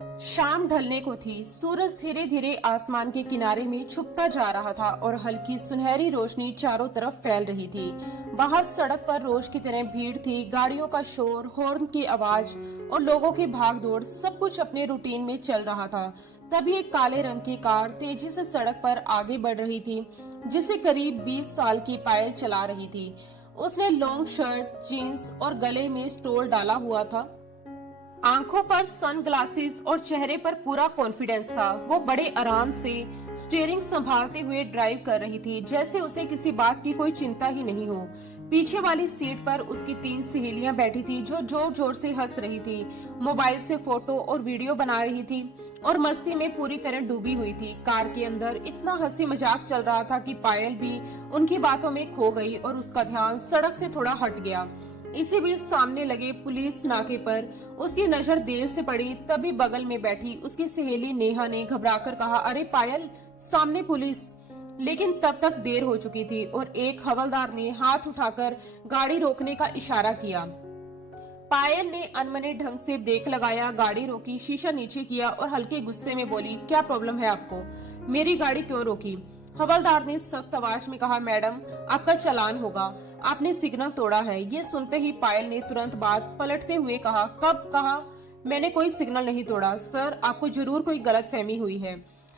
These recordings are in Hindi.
शाम ढलने को थी। सूरज धीरे धीरे आसमान के किनारे में छुपता जा रहा था और हल्की सुनहरी रोशनी चारों तरफ फैल रही थी। बाहर सड़क पर रोज की तरह भीड़ थी। गाड़ियों का शोर, हॉर्न की आवाज और लोगों की भागदौड़, सब कुछ अपने रूटीन में चल रहा था। तभी एक काले रंग की कार तेजी से सड़क पर आगे बढ़ रही थी, जिसे करीब 20 साल की पायल चला रही थी। उसने लॉन्ग शर्ट, जीन्स और गले में स्टोल डाला हुआ था। आंखों पर सनग्लासेस और चेहरे पर पूरा कॉन्फिडेंस था। वो बड़े आराम से स्टीयरिंग संभालते हुए ड्राइव कर रही थी, जैसे उसे किसी बात की कोई चिंता ही नहीं हो। पीछे वाली सीट पर उसकी 3 सहेलियां बैठी थी, जो जोर जोर से हंस रही थी, मोबाइल से फोटो और वीडियो बना रही थी और मस्ती में पूरी तरह डूबी हुई थी। कार के अंदर इतना हंसी मजाक चल रहा था कि पायल भी उनकी बातों में खो गई और उसका ध्यान सड़क से थोड़ा हट गया। इसी बीच सामने लगे पुलिस नाके पर उसकी नजर देर से पड़ी। तभी बगल में बैठी उसकी सहेली नेहा ने घबराकर कहा, अरे पायल, सामने पुलिस। लेकिन तब तक देर हो चुकी थी और एक हवलदार ने हाथ उठाकर गाड़ी रोकने का इशारा किया। पायल ने अनमने ढंग से ब्रेक लगाया, गाड़ी रोकी, शीशा नीचे किया और हल्के गुस्से में बोली, क्या प्रॉब्लम है आपको? मेरी गाड़ी क्यों रोकी? हवलदार ने सख्त आवाज में कहा, मैडम, आपका चालान होगा, आपने सिग्नल तोड़ा है। ये सुनते ही पायल ने तुरंत बात पलटते हुए कहा, कब कहा? मैंने कोई सिग्नल नहीं तोड़ा सर, आपको जरूर कोई गलतफहमी हुई है।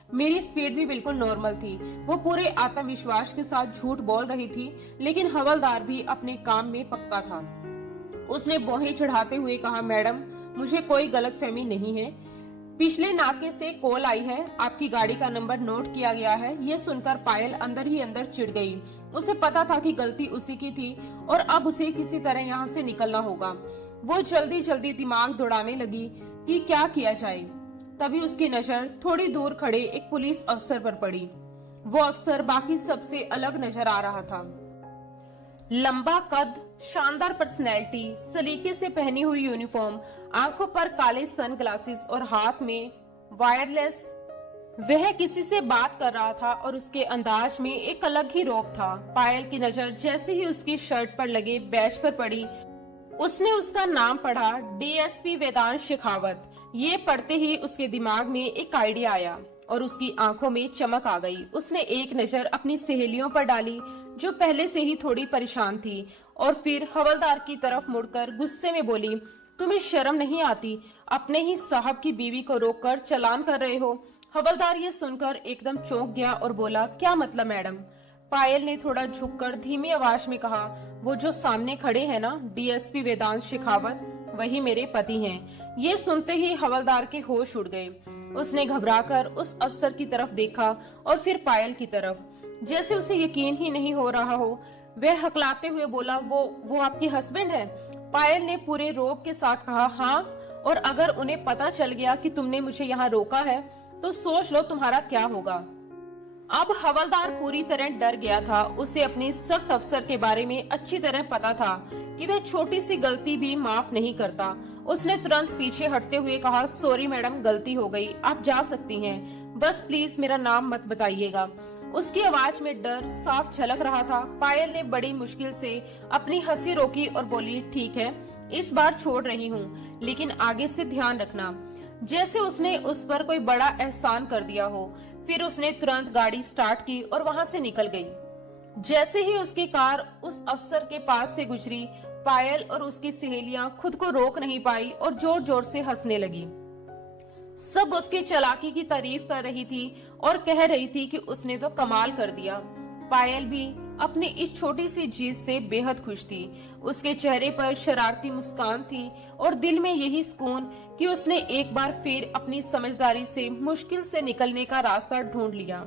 मेरी स्पीड भी बिल्कुल नॉर्मल थी। वो पूरे आत्मविश्वास के साथ झूठ बोल रही थी, लेकिन हवलदार भी अपने काम में पक्का था। उसने भौहें चढ़ाते हुए कहा, मैडम, मुझे कोई गलतफहमी नहीं है। पिछले नाके से कॉल आई है, आपकी गाड़ी का नंबर नोट किया गया है। ये सुनकर पायल अंदर ही अंदर चिढ़ गई। उसे पता था कि गलती उसी की थी और अब उसे किसी तरह यहाँ से निकलना होगा। वो जल्दी जल्दी दिमाग दौड़ाने लगी कि क्या किया जाए। तभी उसकी नजर थोड़ी दूर खड़े एक पुलिस अफसर पर पड़ी। वो अफसर बाकी सबसे अलग नजर आ रहा था। लंबा कद, शानदार पर्सनैलिटी, सलीके से पहनी हुई यूनिफॉर्म, आंखों पर काले सनग्लासेस और हाथ में वायरलेस। वह किसी से बात कर रहा था और उसके अंदाज में एक अलग ही रौब था। पायल की नजर जैसे ही उसकी शर्ट पर लगे बैच पर पड़ी, उसने उसका नाम पढ़ा, डीएसपी वेदांत शेखावत। ये पढ़ते ही उसके दिमाग में एक आइडिया आया और उसकी आंखों में चमक आ गई। उसने एक नजर अपनी सहेलियों पर डाली, जो पहले से ही थोड़ी परेशान थी, और फिर हवलदार की तरफ मुड़कर गुस्से में बोली, तुम्हें शर्म नहीं आती? अपने ही साहब की बीवी को रोककर चालान कर रहे हो। हवलदार ये सुनकर एकदम चौंक गया और बोला, क्या मतलब मैडम? पायल ने थोड़ा झुककर धीमी आवाज में कहा, वो जो सामने खड़े हैं ना, डीएसपी वेदांत शेखावत, वही मेरे पति हैं। ये सुनते ही हवलदार के होश उड़ गए। उसने घबराकर उस अफसर की तरफ देखा और फिर पायल की तरफ, जैसे उसे यकीन ही नहीं हो रहा हो। वह हकलाते हुए बोला, वो आपके हस्बैंड है? पायल ने पूरे रोब के साथ कहा, हाँ, और अगर उन्हें पता चल गया कि तुमने मुझे यहाँ रोका है तो सोच लो तुम्हारा क्या होगा। अब हवलदार पूरी तरह डर गया था। उसे अपने सख्त अफसर के बारे में अच्छी तरह पता था कि वह छोटी सी गलती भी माफ नहीं करता। उसने तुरंत पीछे हटते हुए कहा, सॉरी मैडम, गलती हो गई, आप जा सकती हैं, बस प्लीज मेरा नाम मत बताइएगा। उसकी आवाज में डर साफ झलक रहा था। पायल ने बड़ी मुश्किल से अपनी हंसी रोकी और बोली, ठीक है, इस बार छोड़ रही हूँ, लेकिन आगे से ध्यान रखना। जैसे उसने उस पर कोई बड़ा एहसान कर दिया हो। फिर उसने तुरंत गाड़ी स्टार्ट की और वहां से निकल गई। जैसे ही उसकी कार उस अफसर के पास से गुजरी, पायल और उसकी सहेलियां खुद को रोक नहीं पाई और जोर जोर से हंसने लगी। सब उसकी चालाकी की तारीफ कर रही थी और कह रही थी कि उसने तो कमाल कर दिया। पायल भी अपनी इस छोटी सी जीत से बेहद खुश थी। उसके चेहरे पर शरारती मुस्कान थी और दिल में यही सुकून कि उसने एक बार फिर अपनी समझदारी से मुश्किल से निकलने का रास्ता ढूंढ लिया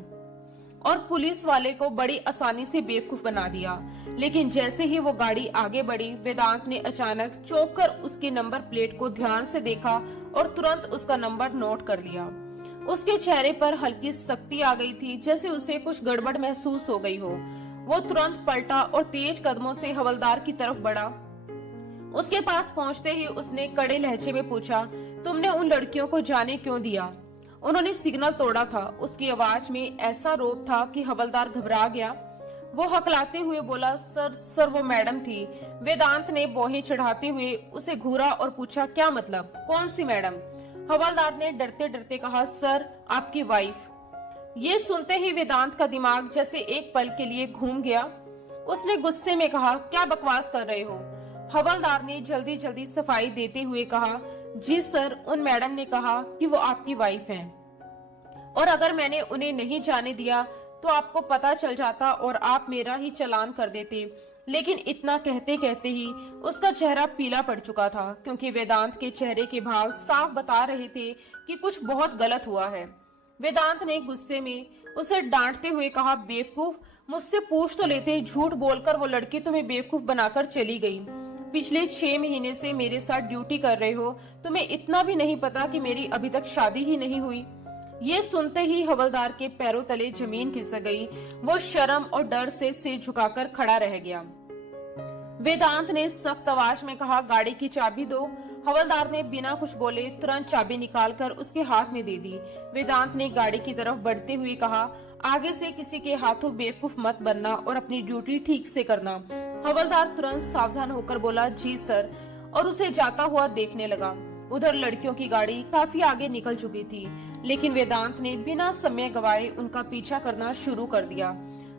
और पुलिस वाले को बड़ी आसानी से बेवकूफ बना दिया। लेकिन जैसे ही वो गाड़ी आगे बढ़ी, वेदांत ने अचानक चौंक कर उसके नंबर प्लेट को ध्यान से देखा और तुरंत उसका नंबर नोट कर लिया। उसके चेहरे पर हल्की सख्ती आ गई थी, जैसे उसे कुछ गड़बड़ महसूस हो गई हो। वो तुरंत पलटा और तेज कदमों से हवलदार की तरफ बढ़ा। उसके पास पहुंचते ही उसने कड़े लहजे में पूछा, तुमने उन लड़कियों को जाने क्यों दिया? उन्होंने सिग्नल तोड़ा था। उसकी आवाज में ऐसा रोब था कि हवलदार घबरा गया। वो हकलाते हुए बोला, सर वो मैडम थी। वेदांत ने भौहें चढ़ाते हुए उसे घूरा और पूछा, क्या मतलब? कौन सी मैडम? हवलदार ने डरते डरते कहा, सर आपकी वाइफ। ये सुनते ही वेदांत का दिमाग जैसे एक पल के लिए घूम गया। उसने गुस्से में कहा, क्या बकवास कर रहे हो? हवलदार ने जल्दी जल्दी सफाई देते हुए कहा, जी सर, उन मैडम ने कहा कि वो आपकी वाइफ हैं, और अगर मैंने उन्हें नहीं जाने दिया तो आपको पता चल जाता और आप मेरा ही चालान कर देते। लेकिन इतना कहते कहते ही उसका चेहरा पीला पड़ चुका था, क्योंकि वेदांत के चेहरे के भाव साफ बता रहे थे कि कुछ बहुत गलत हुआ है। वेदांत ने गुस्से में उसे डांटते हुए कहा, बेवकूफ, मुझसे पूछ तो लेते। झूठ बोलकर वो लड़की तुम्हें बेवकूफ बनाकर चली गई। पिछले 6 महीने से मेरे साथ ड्यूटी कर रहे हो, तुम्हें इतना भी नहीं पता कि मेरी अभी तक शादी ही नहीं हुई? ये सुनते ही हवलदार के पैरों तले जमीन खिसक गई। वो शर्म और डर से सिर झुकाकर खड़ा रह गया। वेदांत ने सख्त आवाज में कहा, गाड़ी की चाबी दो। हवलदार ने बिना कुछ बोले तुरंत चाबी निकालकर उसके हाथ में दे दी। वेदांत ने गाड़ी की तरफ बढ़ते हुए कहा, आगे से किसी के हाथों बेवकूफ मत बनना और अपनी ड्यूटी ठीक से करना। हवलदार तुरंत सावधान होकर बोला, जी सर, और उसे जाता हुआ देखने लगा। उधर लड़कियों की गाड़ी काफी आगे निकल चुकी थी, लेकिन वेदांत ने बिना समय गवाए उनका पीछा करना शुरू कर दिया।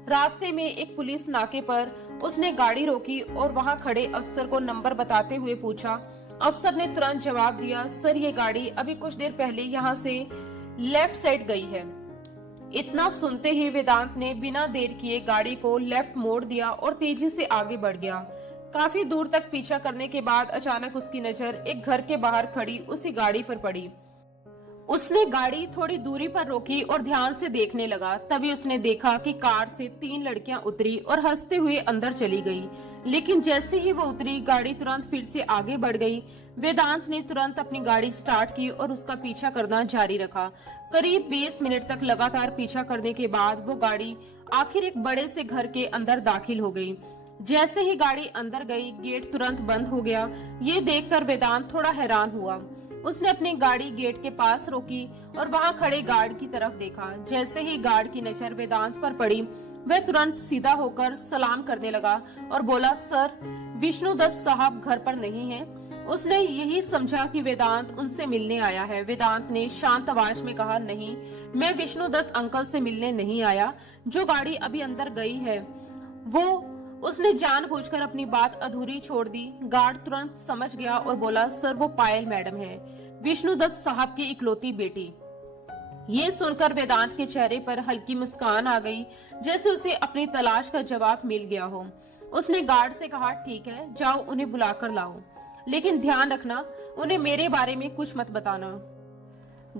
रास्ते में एक पुलिस नाके पर उसने गाड़ी रोकी और वहां खड़े अफसर को नंबर बताते हुए पूछा। अफसर ने तुरंत जवाब दिया, सर ये गाड़ी अभी कुछ देर पहले यहाँ से लेफ्ट साइड गई है। इतना सुनते ही वेदांत ने बिना देर किए गाड़ी को लेफ्ट मोड़ दिया और तेजी से आगे बढ़ गया। काफी दूर तक पीछा करने के बाद अचानक उसकी नजर एक घर के बाहर खड़ी उसी गाड़ी पर पड़ी। उसने गाड़ी थोड़ी दूरी पर रोकी और ध्यान से देखने लगा। तभी उसने देखा कि कार से 3 लड़कियां उतरी और हंसते हुए अंदर चली गई। लेकिन जैसे ही वो उतरी, गाड़ी तुरंत फिर से आगे बढ़ गई। वेदांत ने तुरंत अपनी गाड़ी स्टार्ट की और उसका पीछा करना जारी रखा। करीब 20 मिनट तक लगातार पीछा करने के बाद वो गाड़ी आखिर एक बड़े से घर के अंदर दाखिल हो गई। जैसे ही गाड़ी अंदर गई, गेट तुरंत बंद हो गया। ये देखकर वेदांत थोड़ा हैरान हुआ। उसने अपनी गाड़ी गेट के पास रोकी और वहां खड़े गार्ड की तरफ देखा। जैसे ही गार्ड की नजर वेदांत पर पड़ी, वह तुरंत सीधा होकर सलाम करने लगा और बोला, सर, विष्णुदत्त साहब घर पर नहीं हैं। उसने यही समझा कि वेदांत उनसे मिलने आया है। वेदांत ने शांत आवाज में कहा, नहीं, मैं विष्णुदत्त अंकल से मिलने नहीं आया। जो गाड़ी अभी अंदर गई है वो। उसने जानबूझकर अपनी बात अधूरी छोड़ दी। गार्ड तुरंत समझ गया और बोला, सर, वो पायल मैडम है, विष्णुदत्त साहब की इकलौती बेटी। ये सुनकर वेदांत के चेहरे पर हल्की मुस्कान आ गई, जैसे उसे अपनी तलाश का जवाब मिल गया हो। उसने गार्ड से कहा, ठीक है, जाओ उन्हें बुलाकर लाओ, लेकिन ध्यान रखना उन्हें मेरे बारे में कुछ मत बताना।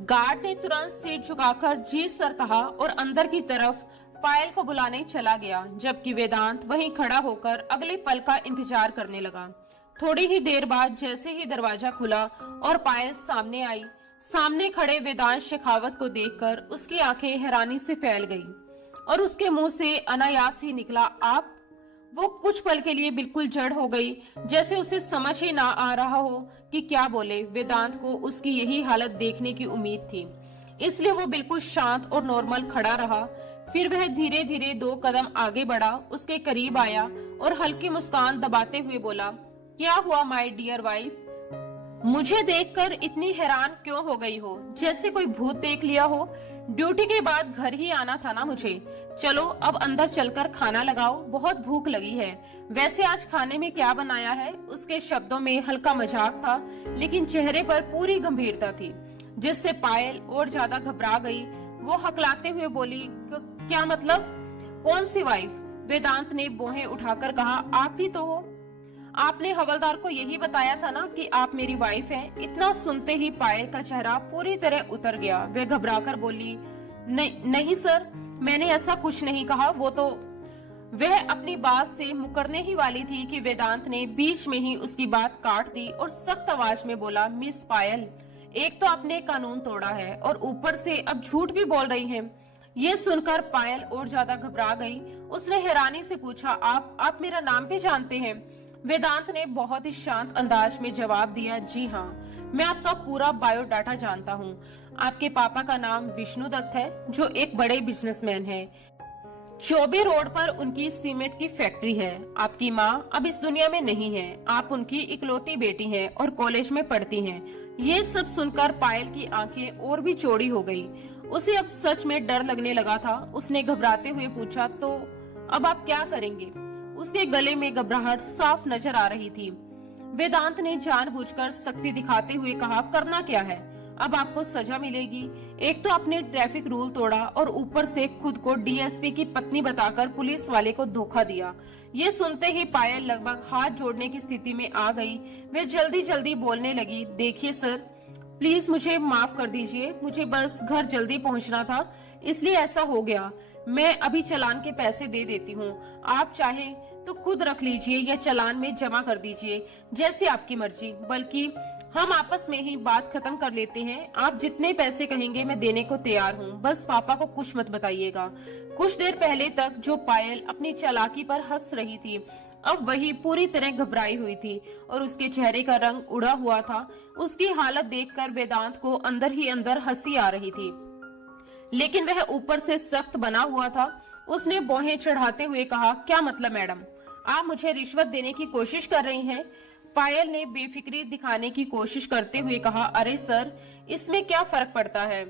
गार्ड ने तुरंत सिर झुकाकर जी सर कहा और अंदर की तरफ पायल को बुलाने चला गया, जबकि वेदांत वहीं खड़ा होकर अगले पल का इंतजार करने लगा। थोड़ी ही देर बाद जैसे ही दरवाजा खुला और पायल सामने आई, सामने खड़े वेदांत शेखावत को देखकर उसकी आंखें हैरानी से फैल गईं और उसके मुंह से अनायास ही निकला, आप। वो कुछ पल के लिए बिल्कुल जड़ हो गई, जैसे उसे समझ ही ना आ रहा हो कि क्या बोले। वेदांत को उसकी यही हालत देखने की उम्मीद थी, इसलिए वो बिल्कुल शांत और नॉर्मल खड़ा रहा। फिर वह धीरे धीरे 2 कदम आगे बढ़ा, उसके करीब आया और हल्की मुस्कान दबाते हुए बोला, क्या हुआ माय डियर वाइफ? मुझे देखकर इतनी हैरान क्यों हो गई हो? जैसे कोई भूत देख लिया हो। ड्यूटी के बाद घर ही आना था ना मुझे। चलो अब अंदर चलकर खाना लगाओ, बहुत भूख लगी है। वैसे आज खाने में क्या बनाया है? उसके शब्दों में हल्का मजाक था, लेकिन चेहरे पर पूरी गंभीरता थी, जिससे पायल और ज्यादा घबरा गई। वो हकलाते हुए बोली, क्या मतलब? कौन सी वाइफ? वेदांत ने भौहें उठाकर कहा, आप ही तो हो। आपने हवलदार को यही बताया था ना कि आप मेरी वाइफ हैं। इतना सुनते ही पायल का चेहरा पूरी तरह उतर गया। वह घबराकर बोली, नहीं सर, मैंने ऐसा कुछ नहीं कहा। वो तो। वह अपनी बात से मुकरने ही वाली थी कि वेदांत ने बीच में ही उसकी बात काट दी और सख्त आवाज में बोला, मिस पायल, एक तो आपने कानून तोड़ा है और ऊपर से अब झूठ भी बोल रही हैं। ये सुनकर पायल और ज्यादा घबरा गई। उसने हैरानी से पूछा, आप मेरा नाम भी जानते हैं? वेदांत ने बहुत ही शांत अंदाज में जवाब दिया, जी हाँ, मैं आपका पूरा बायोडाटा जानता हूँ। आपके पापा का नाम विष्णुदत्त है, जो एक बड़े बिजनेसमैन है। चौबे रोड पर उनकी सीमेंट की फैक्ट्री है। आपकी माँ अब इस दुनिया में नहीं है। आप उनकी इकलौती बेटी हैं और कॉलेज में पढ़ती हैं। ये सब सुनकर पायल की आंखें और भी चौड़ी हो गई। उसे अब सच में डर लगने लगा था। उसने घबराते हुए पूछा, तो अब आप क्या करेंगे? उसके गले में घबराहट साफ नजर आ रही थी। वेदांत ने जानबूझकर सख्ती दिखाते हुए कहा, करना क्या है? अब आपको सजा मिलेगी। एक तो आपने ट्रैफिक रूल तोड़ा और ऊपर से खुद को डीएसपी की पत्नी बताकर पुलिस वाले को धोखा दिया। ये सुनते ही पायल लगभग हाथ जोड़ने की स्थिति में आ गई। वे जल्दी जल्दी बोलने लगी, देखिए सर, प्लीज मुझे माफ कर दीजिए। मुझे बस घर जल्दी पहुंचना था, इसलिए ऐसा हो गया। मैं अभी चालान के पैसे दे देती हूँ। आप चाहे तो खुद रख लीजिए या चालान में जमा कर दीजिए, जैसी आपकी मर्जी। बल्कि हम आपस में ही बात खत्म कर लेते हैं। आप जितने पैसे कहेंगे मैं देने को तैयार हूँ, बस पापा को कुछ मत बताइएगा। कुछ देर पहले तक जो पायल अपनी चालाकी पर हंस रही थी, अब वही पूरी तरह घबराई हुई थी और उसके चेहरे का रंग उड़ा हुआ था। उसकी हालत देखकर वेदांत को अंदर ही अंदर हंसी आ रही थी, लेकिन वह ऊपर से सख्त बना हुआ था। उसने भौहें चढ़ाते हुए कहा, क्या मतलब मैडम, आप मुझे रिश्वत देने की कोशिश कर रही हैं? पायल ने बेफिक्री दिखाने की कोशिश करते हुए कहा, अरे सर, इसमें क्या फर्क पड़ता है?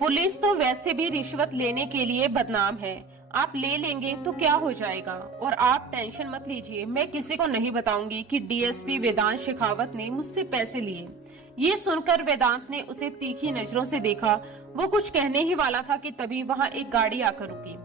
पुलिस तो वैसे भी रिश्वत लेने के लिए बदनाम है। आप ले लेंगे तो क्या हो जाएगा? और आप टेंशन मत लीजिए, मैं किसी को नहीं बताऊंगी कि डीएसपी वेदांत शेखावत ने मुझसे पैसे लिए। ये सुनकर वेदांत ने उसे तीखी नजरों से देखा। वो कुछ कहने ही वाला था कि तभी वहां एक गाड़ी आकर रुकी।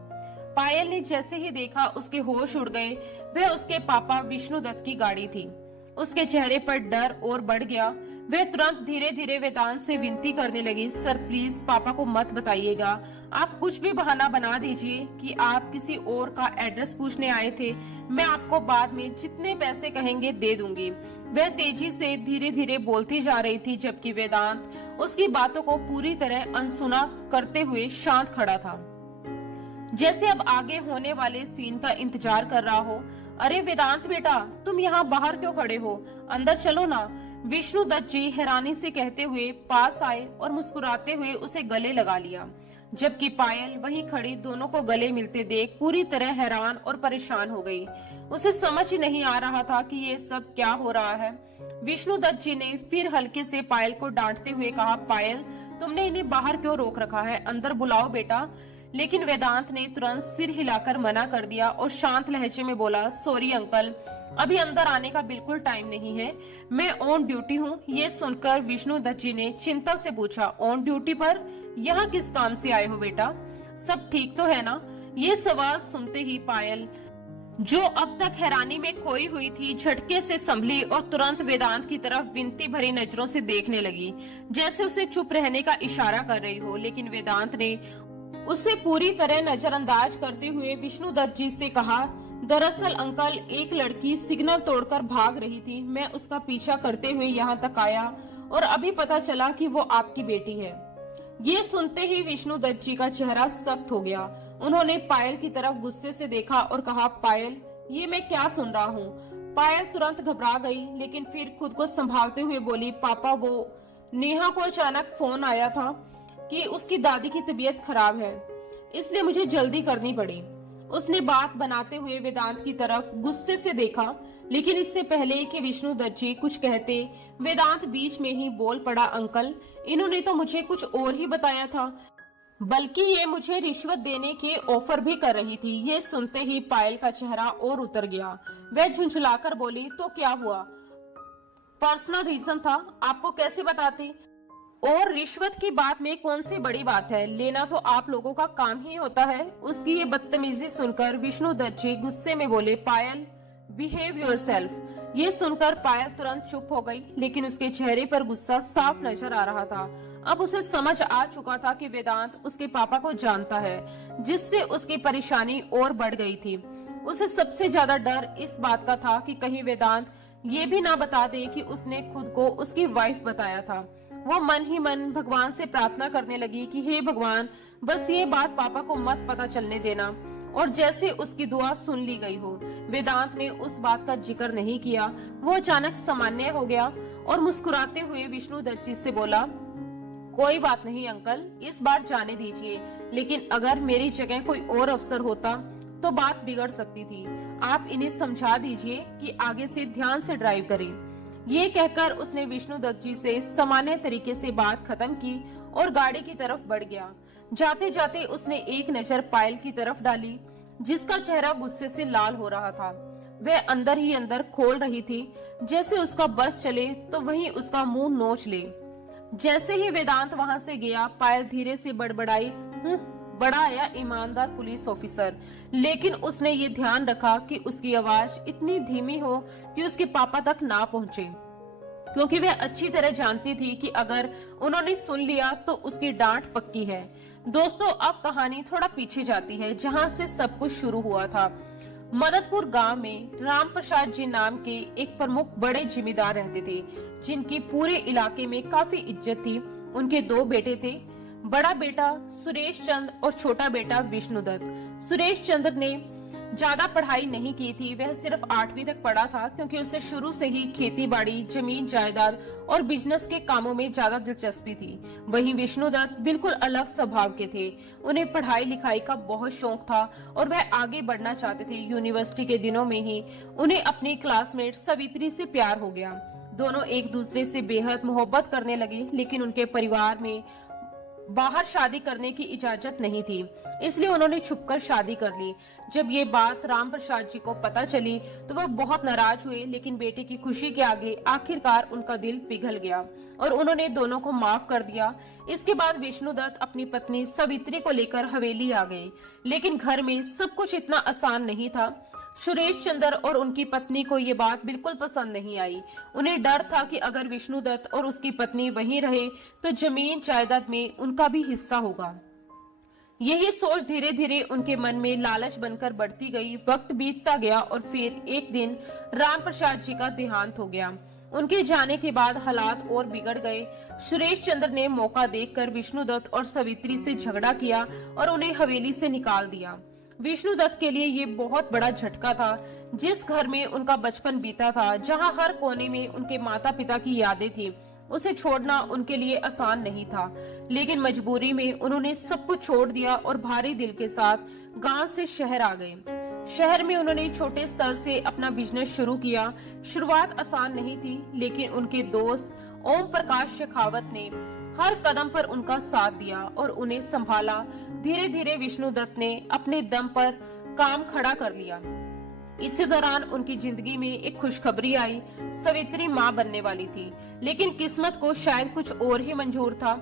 पायल ने जैसे ही देखा उसके होश उड़ गए। वह उसके पापा विष्णुदत्त की गाड़ी थी। उसके चेहरे पर डर और बढ़ गया। वह तुरंत धीरे धीरे वेदांत से विनती करने लगी, सर प्लीज पापा को मत बताइएगा। आप कुछ भी बहाना बना दीजिए कि आप किसी और का एड्रेस पूछने आए थे। मैं आपको बाद में जितने पैसे कहेंगे दे दूंगी। वह तेजी से धीरे धीरे बोलती जा रही थी, जबकि वेदांत उसकी बातों को पूरी तरह अनसुना करते हुए शांत खड़ा था, जैसे अब आगे होने वाले सीन का इंतजार कर रहा हो। अरे वेदांत बेटा, तुम यहाँ बाहर क्यों खड़े हो? अंदर चलो ना। विष्णुदत्त जी हैरानी से कहते हुए पास आए और मुस्कुराते हुए उसे गले लगा लिया, जबकि पायल वहीं खड़ी दोनों को गले मिलते देख पूरी तरह हैरान और परेशान हो गई। उसे समझ ही नहीं आ रहा था कि ये सब क्या हो रहा है। विष्णुदत्त जी ने फिर हल्के से पायल को डांटते हुए कहा, पायल, तुमने इन्हें बाहर क्यों रोक रखा है? अंदर बुलाओ बेटा। लेकिन वेदांत ने तुरंत सिर हिलाकर मना कर दिया और शांत लहजे में बोला, सॉरी अंकल, अभी अंदर आने का बिल्कुल टाइम नहीं है, मैं ऑन ड्यूटी हूँ। ये सुनकर विष्णुदत्त जी ने चिंता से पूछा, ऑन ड्यूटी पर? यहाँ किस काम से आए हो बेटा? सब ठीक तो है ना? ये सवाल सुनते ही पायल, जो अब तक हैरानी में खोई हुई थी, झटके से संभली और तुरंत वेदांत की तरफ विनती भरी नजरों से देखने लगी, जैसे उसे चुप रहने का इशारा कर रही हो। लेकिन वेदांत ने उसे पूरी तरह नजरअंदाज करते हुए विष्णुदत्त जी से कहा, दरअसल अंकल, एक लड़की सिग्नल तोड़कर भाग रही थी। मैं उसका पीछा करते हुए यहाँ तक आया और अभी पता चला कि वो आपकी बेटी है। ये सुनते ही विष्णुदत्त जी का चेहरा सख्त हो गया। उन्होंने पायल की तरफ गुस्से से देखा और कहा, पायल, ये मैं क्या सुन रहा हूँ? पायल तुरंत घबरा गई, लेकिन फिर खुद को संभालते हुए बोली, पापा, वो नेहा को अचानक फोन आया था कि उसकी दादी की तबीयत खराब है, इसलिए मुझे जल्दी करनी पड़ी। उसने बात बनाते हुए वेदांत की तरफ गुस्से से देखा, लेकिन इससे पहले कि विष्णुदत्त जी कुछ कहते, वेदांत बीच में ही बोल पड़ा, अंकल, इन्होंने तो मुझे कुछ और ही बताया था, बल्कि ये मुझे रिश्वत देने के ऑफर भी कर रही थी। ये सुनते ही पायल का चेहरा और उतर गया। वह झुंझुलाकर बोली, तो क्या हुआ? पर्सनल रीजन था, आपको कैसे बताते? और रिश्वत की बात में कौन सी बड़ी बात है? लेना तो आप लोगों का काम ही होता है। उसकी ये बदतमीजी सुनकर विष्णुदत्त जी गुस्से में बोले, पायल, बिहेव योरसेल्फ। ये सुनकर पायल तुरंत चुप हो गई, लेकिन उसके चेहरे पर गुस्सा साफ नजर आ रहा था। अब उसे समझ आ चुका था कि वेदांत उसके पापा को जानता है, जिससे उसकी परेशानी और बढ़ गई थी। उसे सबसे ज्यादा डर इस बात का था कि कहीं वेदांत ये भी ना बता दे कि उसने खुद को उसकी वाइफ बताया था। वो मन ही मन भगवान से प्रार्थना करने लगी कि हे भगवान, बस ये बात पापा को मत पता चलने देना। और जैसे उसकी दुआ सुन ली गई हो, वेदांत ने उस बात का जिक्र नहीं किया। वो अचानक सामान्य हो गया और मुस्कुराते हुए विष्णुदत्त जी से बोला, कोई बात नहीं अंकल, इस बार जाने दीजिए, लेकिन अगर मेरी जगह कोई और अफसर होता तो बात बिगड़ सकती थी। आप इन्हें समझा दीजिए कि आगे से ध्यान से ड्राइव करें। ये कहकर उसने विष्णुदत्त जी से सामान्य तरीके से बात खत्म की और गाड़ी की तरफ बढ़ गया। जाते जाते उसने एक नजर पायल की तरफ डाली, जिसका चेहरा गुस्से से लाल हो रहा था। वह अंदर ही अंदर खोल रही थी, जैसे उसका बस चले तो वहीं उसका मुंह नोच ले। जैसे ही वेदांत वहां से गया, पायल धीरे से बड़बड़ाई, बड़ा आया ईमानदार पुलिस ऑफिसर। लेकिन उसने ये ध्यान रखा कि उसकी आवाज इतनी धीमी हो कि उसके पापा तक ना पहुंचे, क्योंकि वह अच्छी तरह जानती थी कि अगर उन्होंने सुन लिया तो उसकी डांट पक्की है। दोस्तों, अब कहानी थोड़ा पीछे जाती है, जहां से सब कुछ शुरू हुआ था। मददपुर गांव में राम प्रसाद जी नाम के एक प्रमुख बड़े जिम्मेदार रहते थे, जिनकी पूरे इलाके में काफी इज्जत थी। उनके 2 बेटे थे, बड़ा बेटा सुरेश चंद्र और छोटा बेटा विष्णुदत्त। सुरेश चंद्र ने ज्यादा पढ़ाई नहीं की थी, वह सिर्फ 8वीं तक पढ़ा था, क्योंकि उसे शुरू से ही खेती बाड़ी, जमीन जायदाद और बिजनेस के कामों में ज्यादा दिलचस्पी थी। वहीं विष्णुदत्त बिल्कुल अलग स्वभाव के थे। उन्हें पढ़ाई लिखाई का बहुत शौक था और वह आगे बढ़ना चाहते थे। यूनिवर्सिटी के दिनों में ही उन्हें अपनी क्लासमेट सवित्री से प्यार हो गया। दोनों एक दूसरे से बेहद मोहब्बत करने लगे, लेकिन उनके परिवार में बाहर शादी करने की इजाजत नहीं थी, इसलिए उन्होंने छुपकर शादी कर ली। जब ये बात राम प्रसाद जी को पता चली तो वह बहुत नाराज हुए, लेकिन बेटे की खुशी के आगे आखिरकार उनका दिल पिघल गया और उन्होंने दोनों को माफ कर दिया। इसके बाद विष्णुदत्त अपनी पत्नी सवित्री को लेकर हवेली आ गए, लेकिन घर में सब कुछ इतना आसान नहीं था। सुरेश चंद्र और उनकी पत्नी को ये बात बिल्कुल पसंद नहीं आई। उन्हें डर था कि अगर विष्णुदत्त और उसकी पत्नी वहीं रहे तो जमीन जायदाद में उनका भी हिस्सा होगा। यही सोच धीरे धीरे उनके मन में लालच बनकर बढ़ती गई। वक्त बीतता गया और फिर एक दिन राम प्रसाद जी का देहांत हो गया। उनके जाने के बाद हालात और बिगड़ गए। सुरेश चंद्र ने मौका देखकर विष्णुदत्त और सवित्री से झगड़ा किया और उन्हें हवेली से निकाल दिया। विष्णुदत्त के लिए ये बहुत बड़ा झटका था। जिस घर में उनका बचपन बीता था, जहां हर कोने में उनके माता पिता की यादें थी, उसे छोड़ना उनके लिए आसान नहीं था। लेकिन मजबूरी में उन्होंने सब कुछ छोड़ दिया और भारी दिल के साथ गांव से शहर आ गए। शहर में उन्होंने छोटे स्तर से अपना बिजनेस शुरू किया। शुरुआत आसान नहीं थी, लेकिन उनके दोस्त ओम प्रकाश शेखावत ने हर कदम पर उनका साथ दिया और उन्हें संभाला। धीरे धीरे विष्णुदत्त ने अपने दम पर काम खड़ा कर लिया। इसी दौरान उनकी जिंदगी में एक खुशखबरी आई। सवित्री मां बनने वाली थी, लेकिन किस्मत को शायद कुछ और ही मंजूर था।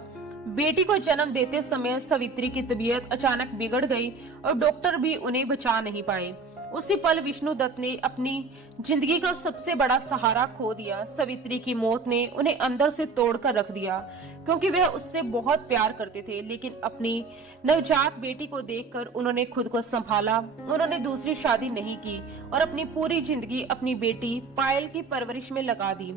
बेटी को जन्म देते समय सवित्री की तबीयत अचानक बिगड़ गई और डॉक्टर भी उन्हें बचा नहीं पाए। उसी पल विष्णुदत्त ने अपनी जिंदगी का सबसे बड़ा सहारा खो दिया। सवित्री की मौत ने उन्हें अंदर से तोड़कर रख दिया, क्योंकि वह उससे बहुत प्यार करते थे। लेकिन अपनी नवजात बेटी को देखकर उन्होंने खुद को संभाला। उन्होंने दूसरी शादी नहीं की और अपनी पूरी जिंदगी अपनी बेटी पायल की परवरिश में लगा दी।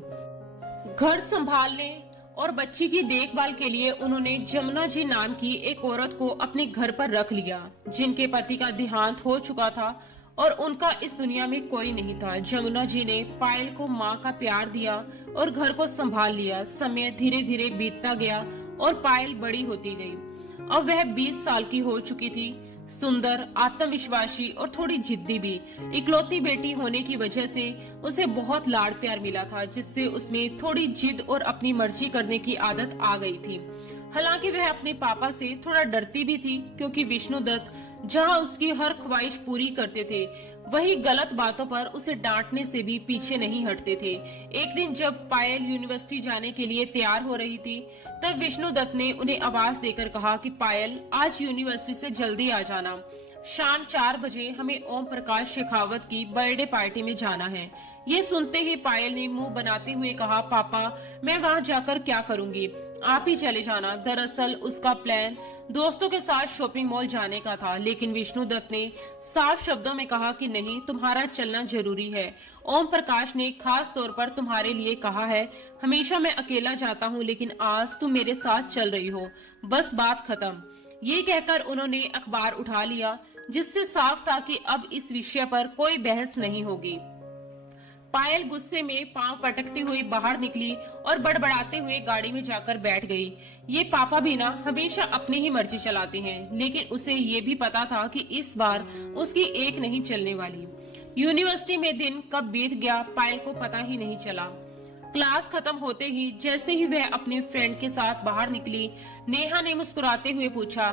घर संभालने और बच्ची की देखभाल के लिए उन्होंने जमुना जी नाम की एक औरत को अपने घर पर रख लिया, जिनके पति का देहांत हो चुका था और उनका इस दुनिया में कोई नहीं था। जमुना जी ने पायल को माँ का प्यार दिया और घर को संभाल लिया। समय धीरे धीरे बीतता गया और पायल बड़ी होती गई। अब वह 20 साल की हो चुकी थी। सुंदर, आत्मविश्वासी और थोड़ी जिद्दी भी। इकलौती बेटी होने की वजह से उसे बहुत लाड़ प्यार मिला था, जिससे उसमें थोड़ी जिद और अपनी मर्जी करने की आदत आ गई थी। हालांकि वह अपने पापा से थोड़ा डरती भी थी, क्योंकि विष्णुदत्त जहां उसकी हर ख्वाहिश पूरी करते थे, वही गलत बातों पर उसे डांटने से भी पीछे नहीं हटते थे। एक दिन जब पायल यूनिवर्सिटी जाने के लिए तैयार हो रही थी, तब विष्णुदत्त ने उन्हें आवाज देकर कहा कि पायल, आज यूनिवर्सिटी से जल्दी आ जाना। शाम 4 बजे हमें ओम प्रकाश शेखावत की बर्थडे पार्टी में जाना है। ये सुनते ही पायल ने मुंह बनाते हुए कहा, पापा, मैं वहाँ जाकर क्या करूँगी, आप ही चले जाना। दरअसल उसका प्लान दोस्तों के साथ शॉपिंग मॉल जाने का था, लेकिन विष्णुदत्त ने साफ शब्दों में कहा कि नहीं, तुम्हारा चलना जरूरी है। ओम प्रकाश ने खास तौर पर तुम्हारे लिए कहा है। हमेशा मैं अकेला जाता हूँ, लेकिन आज तुम मेरे साथ चल रही हो, बस बात खत्म। ये कहकर उन्होंने अखबार उठा लिया, जिससे साफ था कि अब इस विषय पर कोई बहस नहीं होगी। पायल गुस्से में पांव पटकती हुई बाहर निकली और बड़बड़ाते हुए गाड़ी में जाकर बैठ गई। ये पापा भी ना हमेशा अपनी ही मर्जी चलाते हैं, लेकिन उसे ये भी पता था कि इस बार उसकी एक नहीं चलने वाली। यूनिवर्सिटी में दिन कब बीत गया पायल को पता ही नहीं चला। क्लास खत्म होते ही जैसे ही वह अपने फ्रेंड के साथ बाहर निकली, नेहा ने मुस्कुराते हुए पूछा,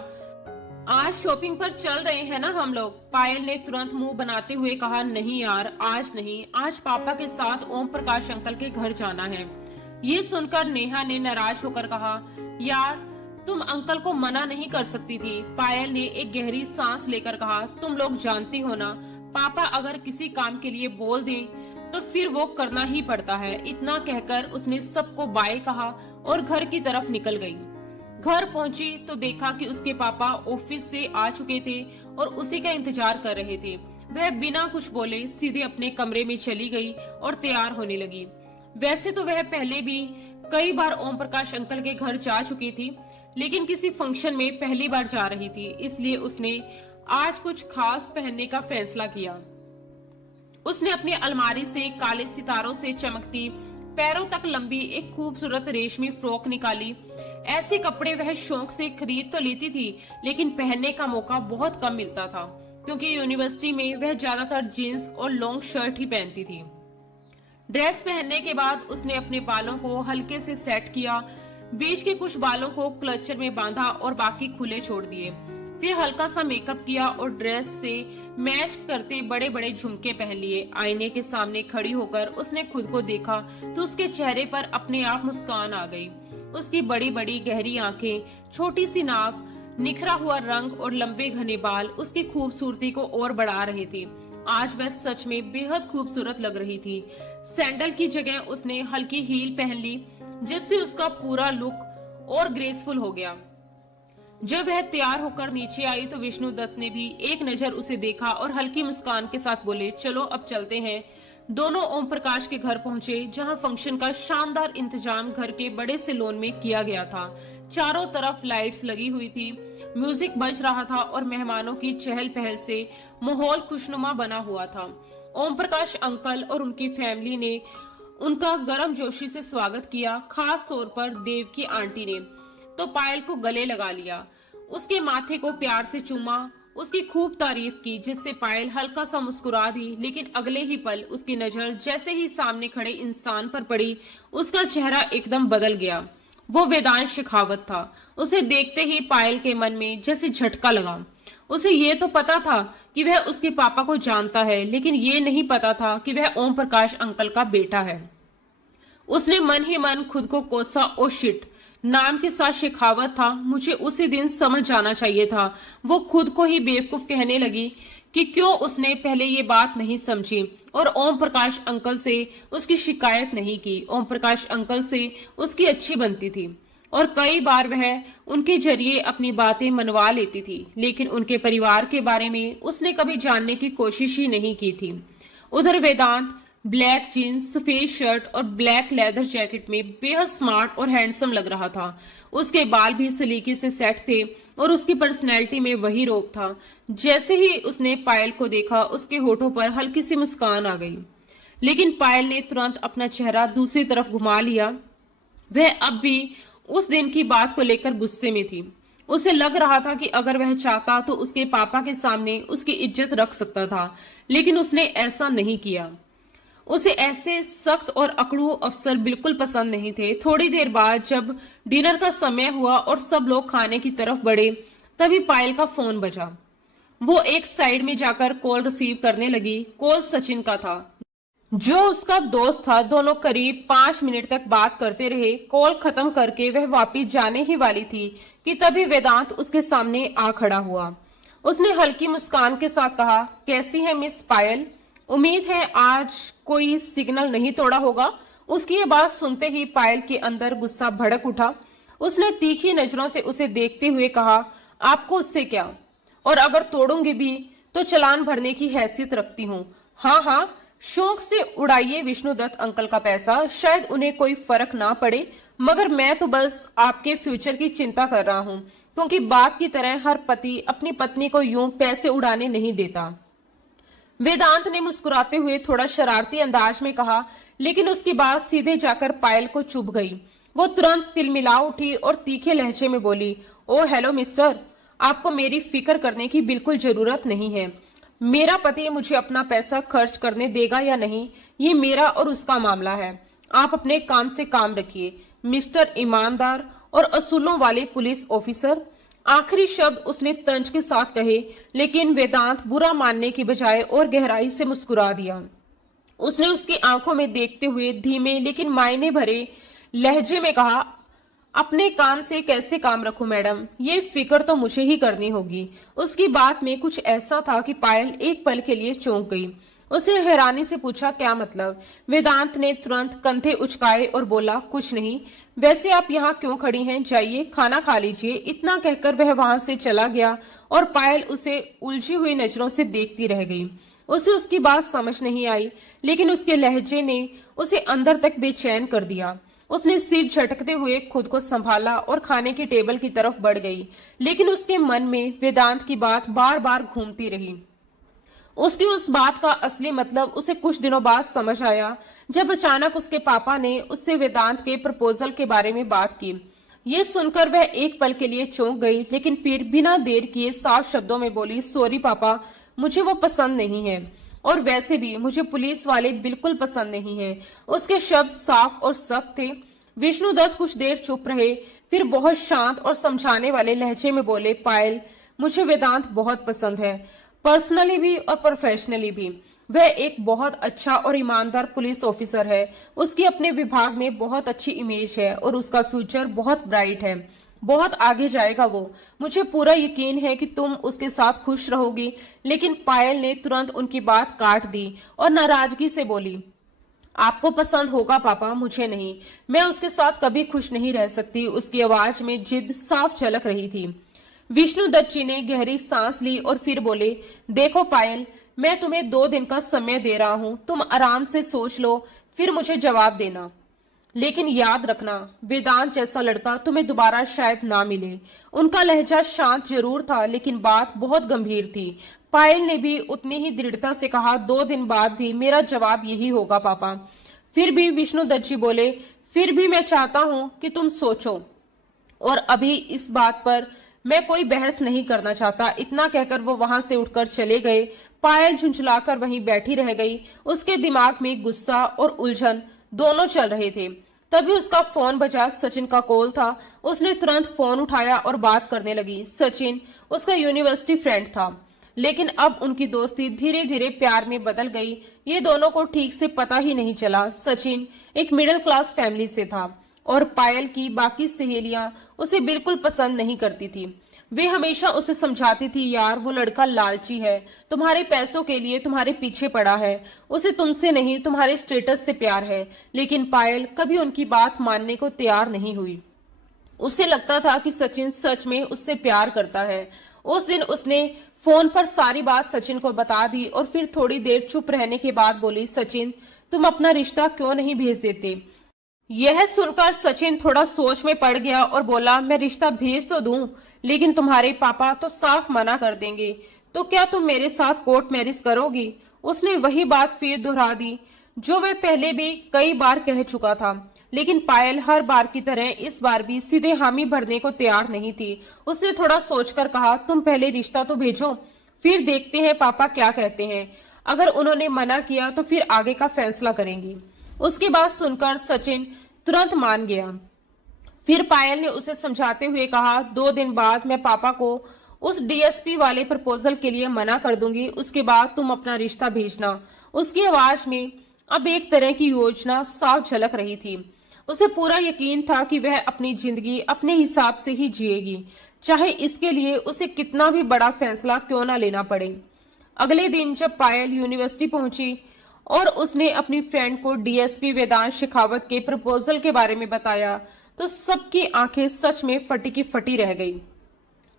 आज शॉपिंग पर चल रहे हैं ना हम लोग? पायल ने तुरंत मुंह बनाते हुए कहा, नहीं यार, आज नहीं, आज पापा के साथ ओम प्रकाश अंकल के घर जाना है। ये सुनकर नेहा ने नाराज होकर कहा, यार तुम अंकल को मना नहीं कर सकती थी। पायल ने एक गहरी सांस लेकर कहा, तुम लोग जानती हो ना, पापा अगर किसी काम के लिए बोल दें तो फिर वो करना ही पड़ता है। इतना कहकर उसने सबको बाय कहा और घर की तरफ निकल गई। घर पहुंची तो देखा कि उसके पापा ऑफिस से आ चुके थे और उसी का इंतजार कर रहे थे। वह बिना कुछ बोले सीधे अपने कमरे में चली गई और तैयार होने लगी। वैसे तो वह पहले भी कई बार ओम प्रकाश अंकल के घर जा चुकी थी, लेकिन किसी फंक्शन में पहली बार जा रही थी, इसलिए उसने आज कुछ खास पहनने का फैसला किया। उसने अपनी अलमारी से काले सितारों से चमकती, पैरों तक लंबी एक खूबसूरत रेशमी फ्रॉक निकाली। ऐसे कपड़े वह शौक से खरीद तो लेती थी, लेकिन पहनने का मौका बहुत कम मिलता था, क्योंकि यूनिवर्सिटी में वह ज्यादातर जीन्स और लॉन्ग शर्ट ही पहनती थी। ड्रेस पहनने के बाद उसने अपने बालों को हल्के से सेट किया, बीच के कुछ बालों को क्लचर में बांधा और बाकी खुले छोड़ दिए। फिर हल्का सा मेकअप किया और ड्रेस से मैच करते बड़े बड़े झुमके पहन लिए। आईने के सामने खड़ी होकर उसने खुद को देखा तो उसके चेहरे पर अपने आप मुस्कान आ गई। उसकी बड़ी बड़ी गहरी आंखें, छोटी सी नाक, निखरा हुआ रंग और लंबे घने बाल उसकी खूबसूरती को और बढ़ा रहे थे। आज वह सच में बेहद खूबसूरत लग रही थी। सैंडल की जगह उसने हल्की हील पहन ली, जिससे उसका पूरा लुक और ग्रेसफुल हो गया। जब वह तैयार होकर नीचे आई तो विष्णु दत्त ने भी एक नजर उसे देखा और हल्की मुस्कान के साथ बोले, चलो अब चलते हैं। दोनों ओम प्रकाश के घर पहुंचे, जहां फंक्शन का शानदार इंतजाम घर के बड़े से लॉन में किया गया था। चारों तरफ लाइट्स लगी हुई थी, म्यूजिक बज रहा था और मेहमानों की चहल पहल से माहौल खुशनुमा बना हुआ था। ओम प्रकाश अंकल और उनकी फैमिली ने उनका गर्मजोशी से स्वागत किया। खास तौर पर देव की आंटी ने तो पायल को गले लगा लिया, उसके माथे को प्यार से चूमा, उसकी खूब तारीफ की, जिससे पायल हल्का सा मुस्कुरा दी। लेकिन अगले ही पल उसकी नजर जैसे ही सामने खड़े इंसान पर पड़ी, उसका चेहरा एकदम बदल गया। वो वेदांश शेखावत था। उसे देखते ही पायल के मन में जैसे झटका लगा। उसे ये तो पता था कि वह उसके पापा को जानता है, लेकिन ये नहीं पता था कि वह ओम प्रकाश अंकल का बेटा है। उसने मन ही मन खुद को कोसा, ओ शिट, नाम के साथ शेखावत था, मुझे उसी दिन समझ जाना चाहिए था। वो खुद को ही बेवकूफ कहने लगी कि क्यों उसने पहले ये बात नहीं समझी और ओम प्रकाश अंकल से उसकी शिकायत नहीं की। ओम प्रकाश अंकल से उसकी अच्छी बनती थी और कई बार वह उनके जरिए अपनी बातें मनवा लेती थी, लेकिन उनके परिवार के बारे में उसने कभी जानने की कोशिश ही नहीं की थी। उधर वेदांत ब्लैक जीन्स, सफेद शर्ट और ब्लैक लेदर जैकेट में बेहद स्मार्ट और हैंडसम लग रहा था। उसके बाल भी सलीके से सेट थे और उसकी पर्सनैलिटी में वही रोब था। जैसे ही उसने पायल को देखा, उसके होठों पर हल्की सी मुस्कान आ गई, लेकिन पायल ने तुरंत अपना चेहरा दूसरी तरफ घुमा लिया। वह अब भी उस दिन की बात को लेकर गुस्से में थी। उसे लग रहा था कि अगर वह चाहता तो उसके पापा के सामने उसकी इज्जत रख सकता था, लेकिन उसने ऐसा नहीं किया। उसे ऐसे सख्त और अकड़ू अफसर बिल्कुल पसंद नहीं थे। थोड़ी देर बाद जब डिनर का समय हुआ और सब लोग खाने की तरफ बढ़े, तभी पायल का फोन बजा। वो एक साइड में जाकर कॉल रिसीव करने लगी। कॉल सचिन का था, जो उसका दोस्त था। दोनों करीब 5 मिनट तक बात करते रहे। कॉल खत्म करके वह वापिस जाने ही वाली थी कि तभी वेदांत उसके सामने आ खड़ा हुआ। उसने हल्की मुस्कान के साथ कहा, कैसी है मिस पायल? उम्मीद है आज कोई सिग्नल नहीं तोड़ा होगा। उसकी ये बात सुनते ही पायल के अंदर गुस्सा भड़क उठा। उसने तीखी नजरों से उसे देखते हुए कहा, आपको उससे क्या? और अगर तोड़ूंगी भी तो चालान भरने की हैसियत रखती हूँ। हाँ हाँ, शौक से उड़ाइए विष्णु दत्त अंकल का पैसा, शायद उन्हें कोई फर्क ना पड़े, मगर मैं तो बस आपके फ्यूचर की चिंता कर रहा हूँ, क्योंकि बाप की तरह हर पति अपनी पत्नी को यूं पैसे उड़ाने नहीं देता। वेदांत ने मुस्कुराते हुए थोड़ा शरारती अंदाज में कहा, लेकिन उसकी बात सीधे जाकर पायल को चुभ गई। वो तुरंत तिलमिला उठी और तीखे लहजे में बोली, ओ हेलो मिस्टर, आपको मेरी फिक्र करने की बिल्कुल जरूरत नहीं है। मेरा पति मुझे अपना पैसा खर्च करने देगा या नहीं, ये मेरा और उसका मामला है। आप अपने काम से काम रखिए, मिस्टर ईमानदार और असूलों वाले पुलिस ऑफिसर। आखिरी शब्द उसने तंज के साथ कहे, लेकिन वेदांत बुरा मानने की बजाय और गहराई से मुस्कुरा दिया। उसने उसकी आंखों में देखते हुए धीमे लेकिन मायने भरे लहजे में कहा, अपने काम से कैसे काम रखूं मैडम, ये फिक्र तो मुझे ही करनी होगी। उसकी बात में कुछ ऐसा था कि पायल एक पल के लिए चौंक गई। उसने हैरानी से पूछा, क्या मतलब? वेदांत ने तुरंत कंधे उचकाए और बोला, कुछ नहीं। वैसे आप यहाँ क्यों खड़ी हैं? जाइए खाना खा लीजिए। इतना कहकर वह वहां से चला गया और पायल उसे उलझी हुई नजरों से देखती रह गई। उसे उसकी बात समझ नहीं आई, लेकिन उसके लहजे ने उसे अंदर तक बेचैन कर दिया। उसने सिर झटकते हुए खुद को संभाला और खाने की टेबल की तरफ बढ़ गई, लेकिन उसके मन में वेदांत की बात बार बार घूमती रही। उसकी उस बात का असली मतलब उसे कुछ दिनों बाद समझ आया, जब अचानक उसके पापा ने उससे वेदांत के प्रपोजल के बारे में बात की। ये सुनकर वह एक पल के लिए चौंक गई, लेकिन फिर बिना देर किए साफ शब्दों में बोली, सॉरी पापा, मुझे वो पसंद नहीं है, और वैसे भी मुझे पुलिस वाले बिल्कुल पसंद नहीं है। उसके शब्द साफ और सख्त थे। विष्णुदत्त कुछ देर चुप रहे, फिर बहुत शांत और समझाने वाले लहजे में बोले, पायल, मुझे वेदांत बहुत पसंद है, पर्सनली भी और प्रोफेशनली भी। वह एक बहुत अच्छा और ईमानदार पुलिस ऑफिसर है। उसकी अपने विभाग में बहुत अच्छी इमेज है और उसका फ्यूचर बहुत ब्राइट है। बहुत आगे जाएगा वो। मुझे पूरा यकीन है कि तुम उसके साथ खुश रहोगी। लेकिन पायल ने तुरंत उनकी बात काट दी और नाराजगी से बोली, आपको पसंद होगा पापा, मुझे नहीं। मैं उसके साथ कभी खुश नहीं रह सकती। उसकी आवाज में जिद साफ झलक रही थी। विष्णुदत्त जी ने गहरी सांस ली और फिर बोले, देखो पायल, मैं तुम्हें 2 दिन का समय दे रहा हूं, तुम आराम से सोच लो, फिर मुझे जवाब देना। लेकिन याद रखना, वेदांत जैसा लड़का तुम्हें दोबारा शायद ना मिले। उनका लहजा शांत जरूर था, लेकिन बात बहुत गंभीर थी। पायल ने भी उतनी ही दृढ़ता से कहा, 2 दिन बाद भी मेरा जवाब यही होगा पापा। फिर भी विष्णुदत्त जी बोले, फिर भी मैं चाहता हूं कि तुम सोचो, और अभी इस बात पर मैं कोई बहस नहीं करना चाहता। इतना कहकर वो वहां से उठकर चले गए। पायल झुंझलाकर वहीं बैठी रह गई। उसके दिमाग में गुस्सा और उलझन दोनों चल रहे थे। तभी उसका फोन बजा। सचिन का कॉल था। उसने तुरंत फोन उठाया और बात करने लगी। सचिन उसका यूनिवर्सिटी फ्रेंड था, लेकिन अब उनकी दोस्ती धीरे धीरे प्यार में बदल गई। ये दोनों को ठीक से पता ही नहीं चला। सचिन एक मिडिल क्लास फैमिली से था और पायल की बाकी सहेलियां उसे बिल्कुल पसंद नहीं करती थी। वे हमेशा उसे समझाती थी, यार वो लड़का लालची है, तुम्हारे पैसों के लिए तुम्हारे पीछे पड़ा है, उसे तुमसे नहीं तुम्हारे स्टेटस से प्यार है। लेकिन पायल कभी उनकी बात मानने को तैयार नहीं हुई। उसे लगता था कि सचिन सच में उससे प्यार करता है। उस दिन उसने फोन पर सारी बात सचिन को बता दी और फिर थोड़ी देर चुप रहने के बाद बोली, सचिन तुम अपना रिश्ता क्यों नहीं भेज देते? यह सुनकर सचिन थोड़ा सोच में पड़ गया और बोला, मैं रिश्ता भेज तो दूं, लेकिन तुम्हारे पापा तो साफ मना कर देंगे। तो क्या तुम मेरे साथ कोर्ट मैरिज करोगी? उसने वही बात फिर दोहरा दी जो वह पहले भी कई बार कह चुका था। लेकिन पायल हर बार की तरह इस बार भी सीधे हामी भरने को तैयार नहीं थी। उसने थोड़ा सोचकर कहा, तुम पहले रिश्ता तो भेजो, फिर देखते हैं पापा क्या कहते हैं। अगर उन्होंने मना किया तो फिर आगे का फैसला करेंगी। उसकी बात सुनकर सचिन तुरंत मान गया। फिर पायल ने उसे समझाते हुए कहा, 2 दिन बाद मैं पापा को उस डीएसपी वाले प्रपोजल के लिए मना कर दूंगी, उसके बाद तुम अपना रिश्ता भेजना। उसकी आवाज में अब एक तरह की योजना साफ झलक रही थी। उसे पूरा यकीन था कि वह अपनी जिंदगी अपने हिसाब से ही जिएगी, चाहे इसके लिए उसे कितना भी बड़ा फैसला क्यों ना लेना पड़े। अगले दिन जब पायल यूनिवर्सिटी पहुंची और उसने अपनी फ्रेंड को डीएसपी वेदांत शेखावत के प्रपोजल के बारे में बताया, तो सबकी आंखें सच में फटी की फटी रह गई।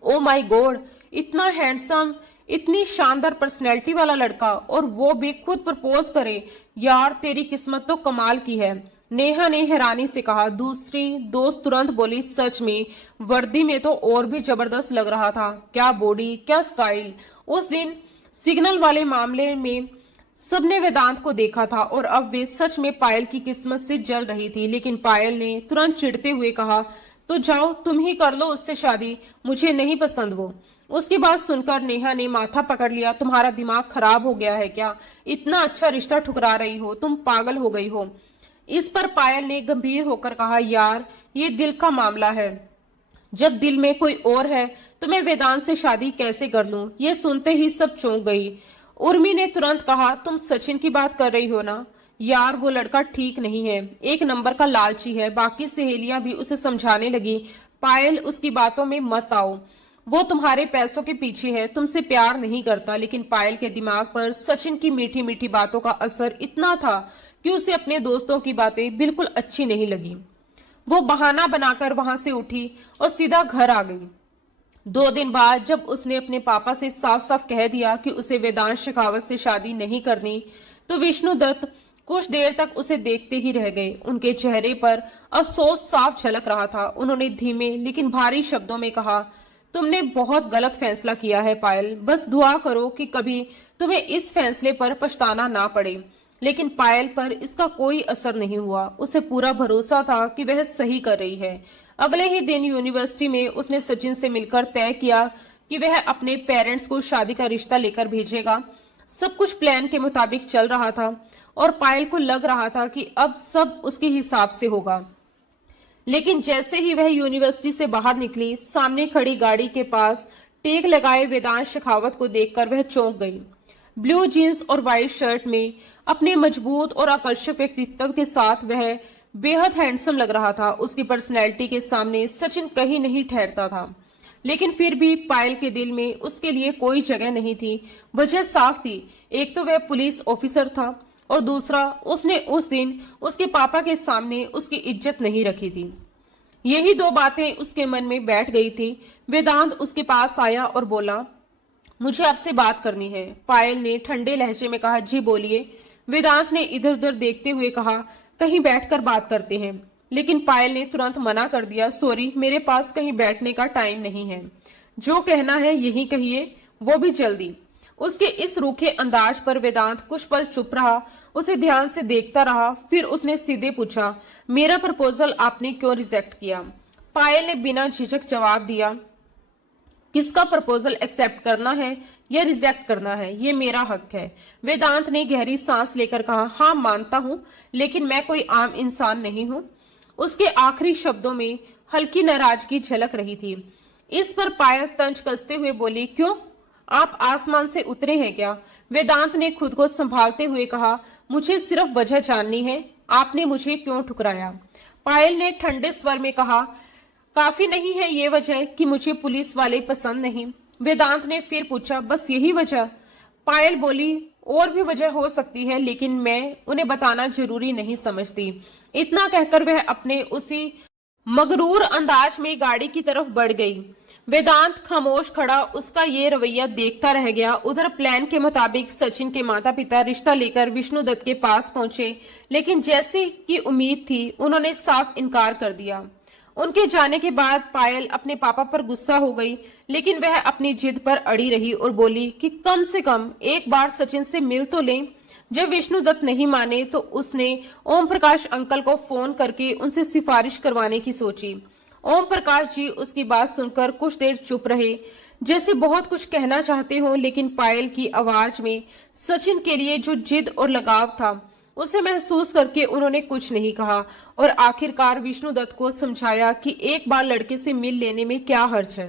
ओ माय गॉड, इतना हैंडसम, इतनी शानदार पर्सनैलिटी वाला लड़का, और वो भी खुद प्रपोज करे। यार तेरी किस्मत तो कमाल की है, नेहा ने हैरानी से कहा। दूसरी दोस्त तुरंत बोली, सच में वर्दी में तो और भी जबरदस्त लग रहा था, क्या बॉडी, क्या स्टाइल। उस दिन सिग्नल वाले मामले में सबने वेदांत को देखा था और अब वे सच में पायल की किस्मत से जल रही थी। लेकिन पायल ने तुरंत चिढ़ते हुए कहा, तो जाओ तुम ही कर लो उससे शादी, मुझे नहीं पसंद वो। उसकी बात सुनकर नेहा ने माथा पकड़ लिया, तुम्हारा दिमाग खराब हो गया है क्या? इतना अच्छा रिश्ता ठुकरा रही हो, तुम पागल हो गई हो। इस पर पायल ने गंभीर होकर कहा, यार ये दिल का मामला है। जब दिल में कोई और है तो मैं वेदांत से शादी कैसे कर लूं? ये सुनते ही सब चौंक गई। उर्मी ने तुरंत कहा, तुम सचिन की बात कर रही हो ना? यार वो लड़का ठीक नहीं है, एक नंबर का लालची है। बाकी सहेलियां भी उसे समझाने लगी, पायल उसकी बातों में मत आओ, वो तुम्हारे पैसों के पीछे है, तुमसे प्यार नहीं करता। लेकिन पायल के दिमाग पर सचिन की मीठी मीठी बातों का असर इतना था कि उसे अपने दोस्तों की बातें बिल्कुल अच्छी नहीं लगी। वो बहाना बनाकर वहां से उठी और सीधा घर आ गई। 2 दिन बाद जब उसने अपने पापा से साफ साफ कह दिया कि उसे वेदांत शेखावत से शादी नहीं करनी, तो विष्णुदत्त कुछ देर तक उसे देखते ही रह गए। उनके चेहरे पर अफसोस साफ झलक रहा था। उन्होंने धीमे लेकिन भारी शब्दों में कहा, तुमने बहुत गलत फैसला किया है पायल, बस दुआ करो कि कभी तुम्हें इस फैसले पर पछताना ना पड़े। लेकिन पायल पर इसका कोई असर नहीं हुआ। उसे पूरा भरोसा था कि वह सही कर रही है। अगले ही दिन यूनिवर्सिटी में उसने सचिन से मिलकर तय किया कि वह अपने पेरेंट्स को शादी का रिश्ता लेकर भेजेगा। सब कुछ प्लान के मुताबिक चल रहा था और पायल को लग रहा था कि अब सब उसके हिसाब से होगा। लेकिन जैसे ही वह यूनिवर्सिटी से बाहर निकली, सामने खड़ी गाड़ी के पास टेक लगाए वेदांत शेखावत को देखकर वह चौंक गई। ब्लू जीन्स और व्हाइट शर्ट में अपने मजबूत और आकर्षक व्यक्तित्व के साथ वह बेहद हैंडसम लग रहा था। उसकी पर्सनैलिटी के सामने सचिन कहीं नहीं ठहरता था। लेकिन फिर भी पायल के दिल में उसके लिए कोई जगह नहीं थी। वजह साफ थी, एक तो वह पुलिस ऑफिसर था और दूसरा उसने उस दिन उसके पापा के सामने उसकी इज्जत नहीं रखी थी। यही 2 बातें उसके मन में बैठ गई थी। वेदांत उसके पास आया और बोला, मुझे आपसे बात करनी है। पायल ने ठंडे लहजे में कहा, जी बोलिए। वेदांत ने इधर उधर देखते हुए कहा, कहीं बैठकर बात करते हैं। लेकिन पायल ने तुरंत मना कर दिया, सॉरी मेरे पास कहीं बैठने का टाइम नहीं है, जो कहना है यही कहिए, वो भी जल्दी। उसके इस रूखे अंदाज पर वेदांत कुछ पल चुप रहा, उसे ध्यान से देखता रहा। फिर उसने सीधे पूछा, मेरा प्रपोजल आपने क्यों रिजेक्ट किया? पायल ने बिना झिझक जवाब दिया, किसका प्रपोजल एक्सेप्ट करना है या रिजेक्ट करना है, ये मेरा हक है। वेदांत ने गहरी सांस लेकर कहा, हाँ मानता हूँ, लेकिन मैं कोई आम इंसान नहीं हूँ। उसके आखिरी शब्दों में हल्की नाराजगी झलक रही थी। इस पर पायल तंज कसते हुए बोली, क्यों, आप आसमान से उतरे हैं क्या? वेदांत ने खुद को संभालते हुए कहा, मुझे सिर्फ वजह जाननी है, आपने मुझे क्यों ठुकराया? पायल ने ठंडे स्वर में कहा, काफी नहीं है ये वजह कि मुझे पुलिस वाले पसंद नहीं? वेदांत ने फिर पूछा, बस यही वजह? पायल बोली, और भी वजह हो सकती है, लेकिन मैं उन्हें बताना जरूरी नहीं समझती। इतना कहकर वह अपने उसी मगरूर अंदाज में गाड़ी की तरफ बढ़ गई। वेदांत खामोश खड़ा उसका ये रवैया देखता रह गया। उधर प्लान के मुताबिक सचिन के माता पिता रिश्ता लेकर विष्णुदत्त के पास पहुंचे, लेकिन जैसे कि उम्मीद थी उन्होंने साफ इनकार कर दिया। उनके जाने के बाद पायल अपने पापा पर गुस्सा हो गई, लेकिन वह अपनी जिद पर अड़ी रही और बोली कि कम से कम एक बार सचिन से मिल तो लें। जब विष्णुदत्त नहीं माने तो उसने ओम प्रकाश अंकल को फोन करके उनसे सिफारिश करवाने की सोची। ओम प्रकाश जी उसकी बात सुनकर कुछ देर चुप रहे, जैसे बहुत कुछ कहना चाहते हो, लेकिन पायल की आवाज में सचिन के लिए जो जिद और लगाव था उसे महसूस करके उन्होंने कुछ नहीं कहा और आखिरकार विष्णुदत्त को समझाया कि एक बार लड़के से मिल लेने में क्या हर्ज है।